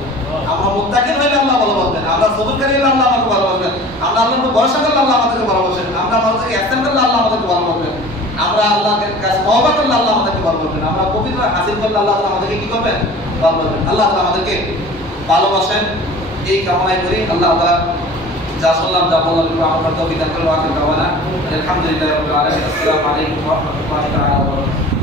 আমরা মুত্তাকিন হইলে আল্লাহ ভালোবাসবেন, আমরা সবরকারী হইলে আল্লাহ আমাকে ভালোবাসবেন, আমরা আল্লাহর উপর ভরসা করলে আল্লাহ আমাদেরকে ভালোবাসবেন, আমরা মানুষকে ইহসান করলে আল্লাহ আমাদেরকে ভালোবাসবেন, আমরা আল্লাহর কাছে তওবা করলে আল্লাহ আমাদেরকে ভালোবাসবেন, আমরা পবিত্র হাসিল করলে আল্লাহ তাআলা আমাদেরকে কি করবেন? ভালোবাসবেন। আল্লাহ তাআলা আমাদেরকে ভালোবাসেন এই কামনাই করি। আল্লাহ তাআলা যা শুনলাম যা বললাম আমার তৌফিক দান করুন। আলহামদুলিল্লাহি রাব্বিল আলামিন। আসসালামু আলাইকুম ওয়া রাহমাতুল্লাহি ওয়া বারাকাতুহু।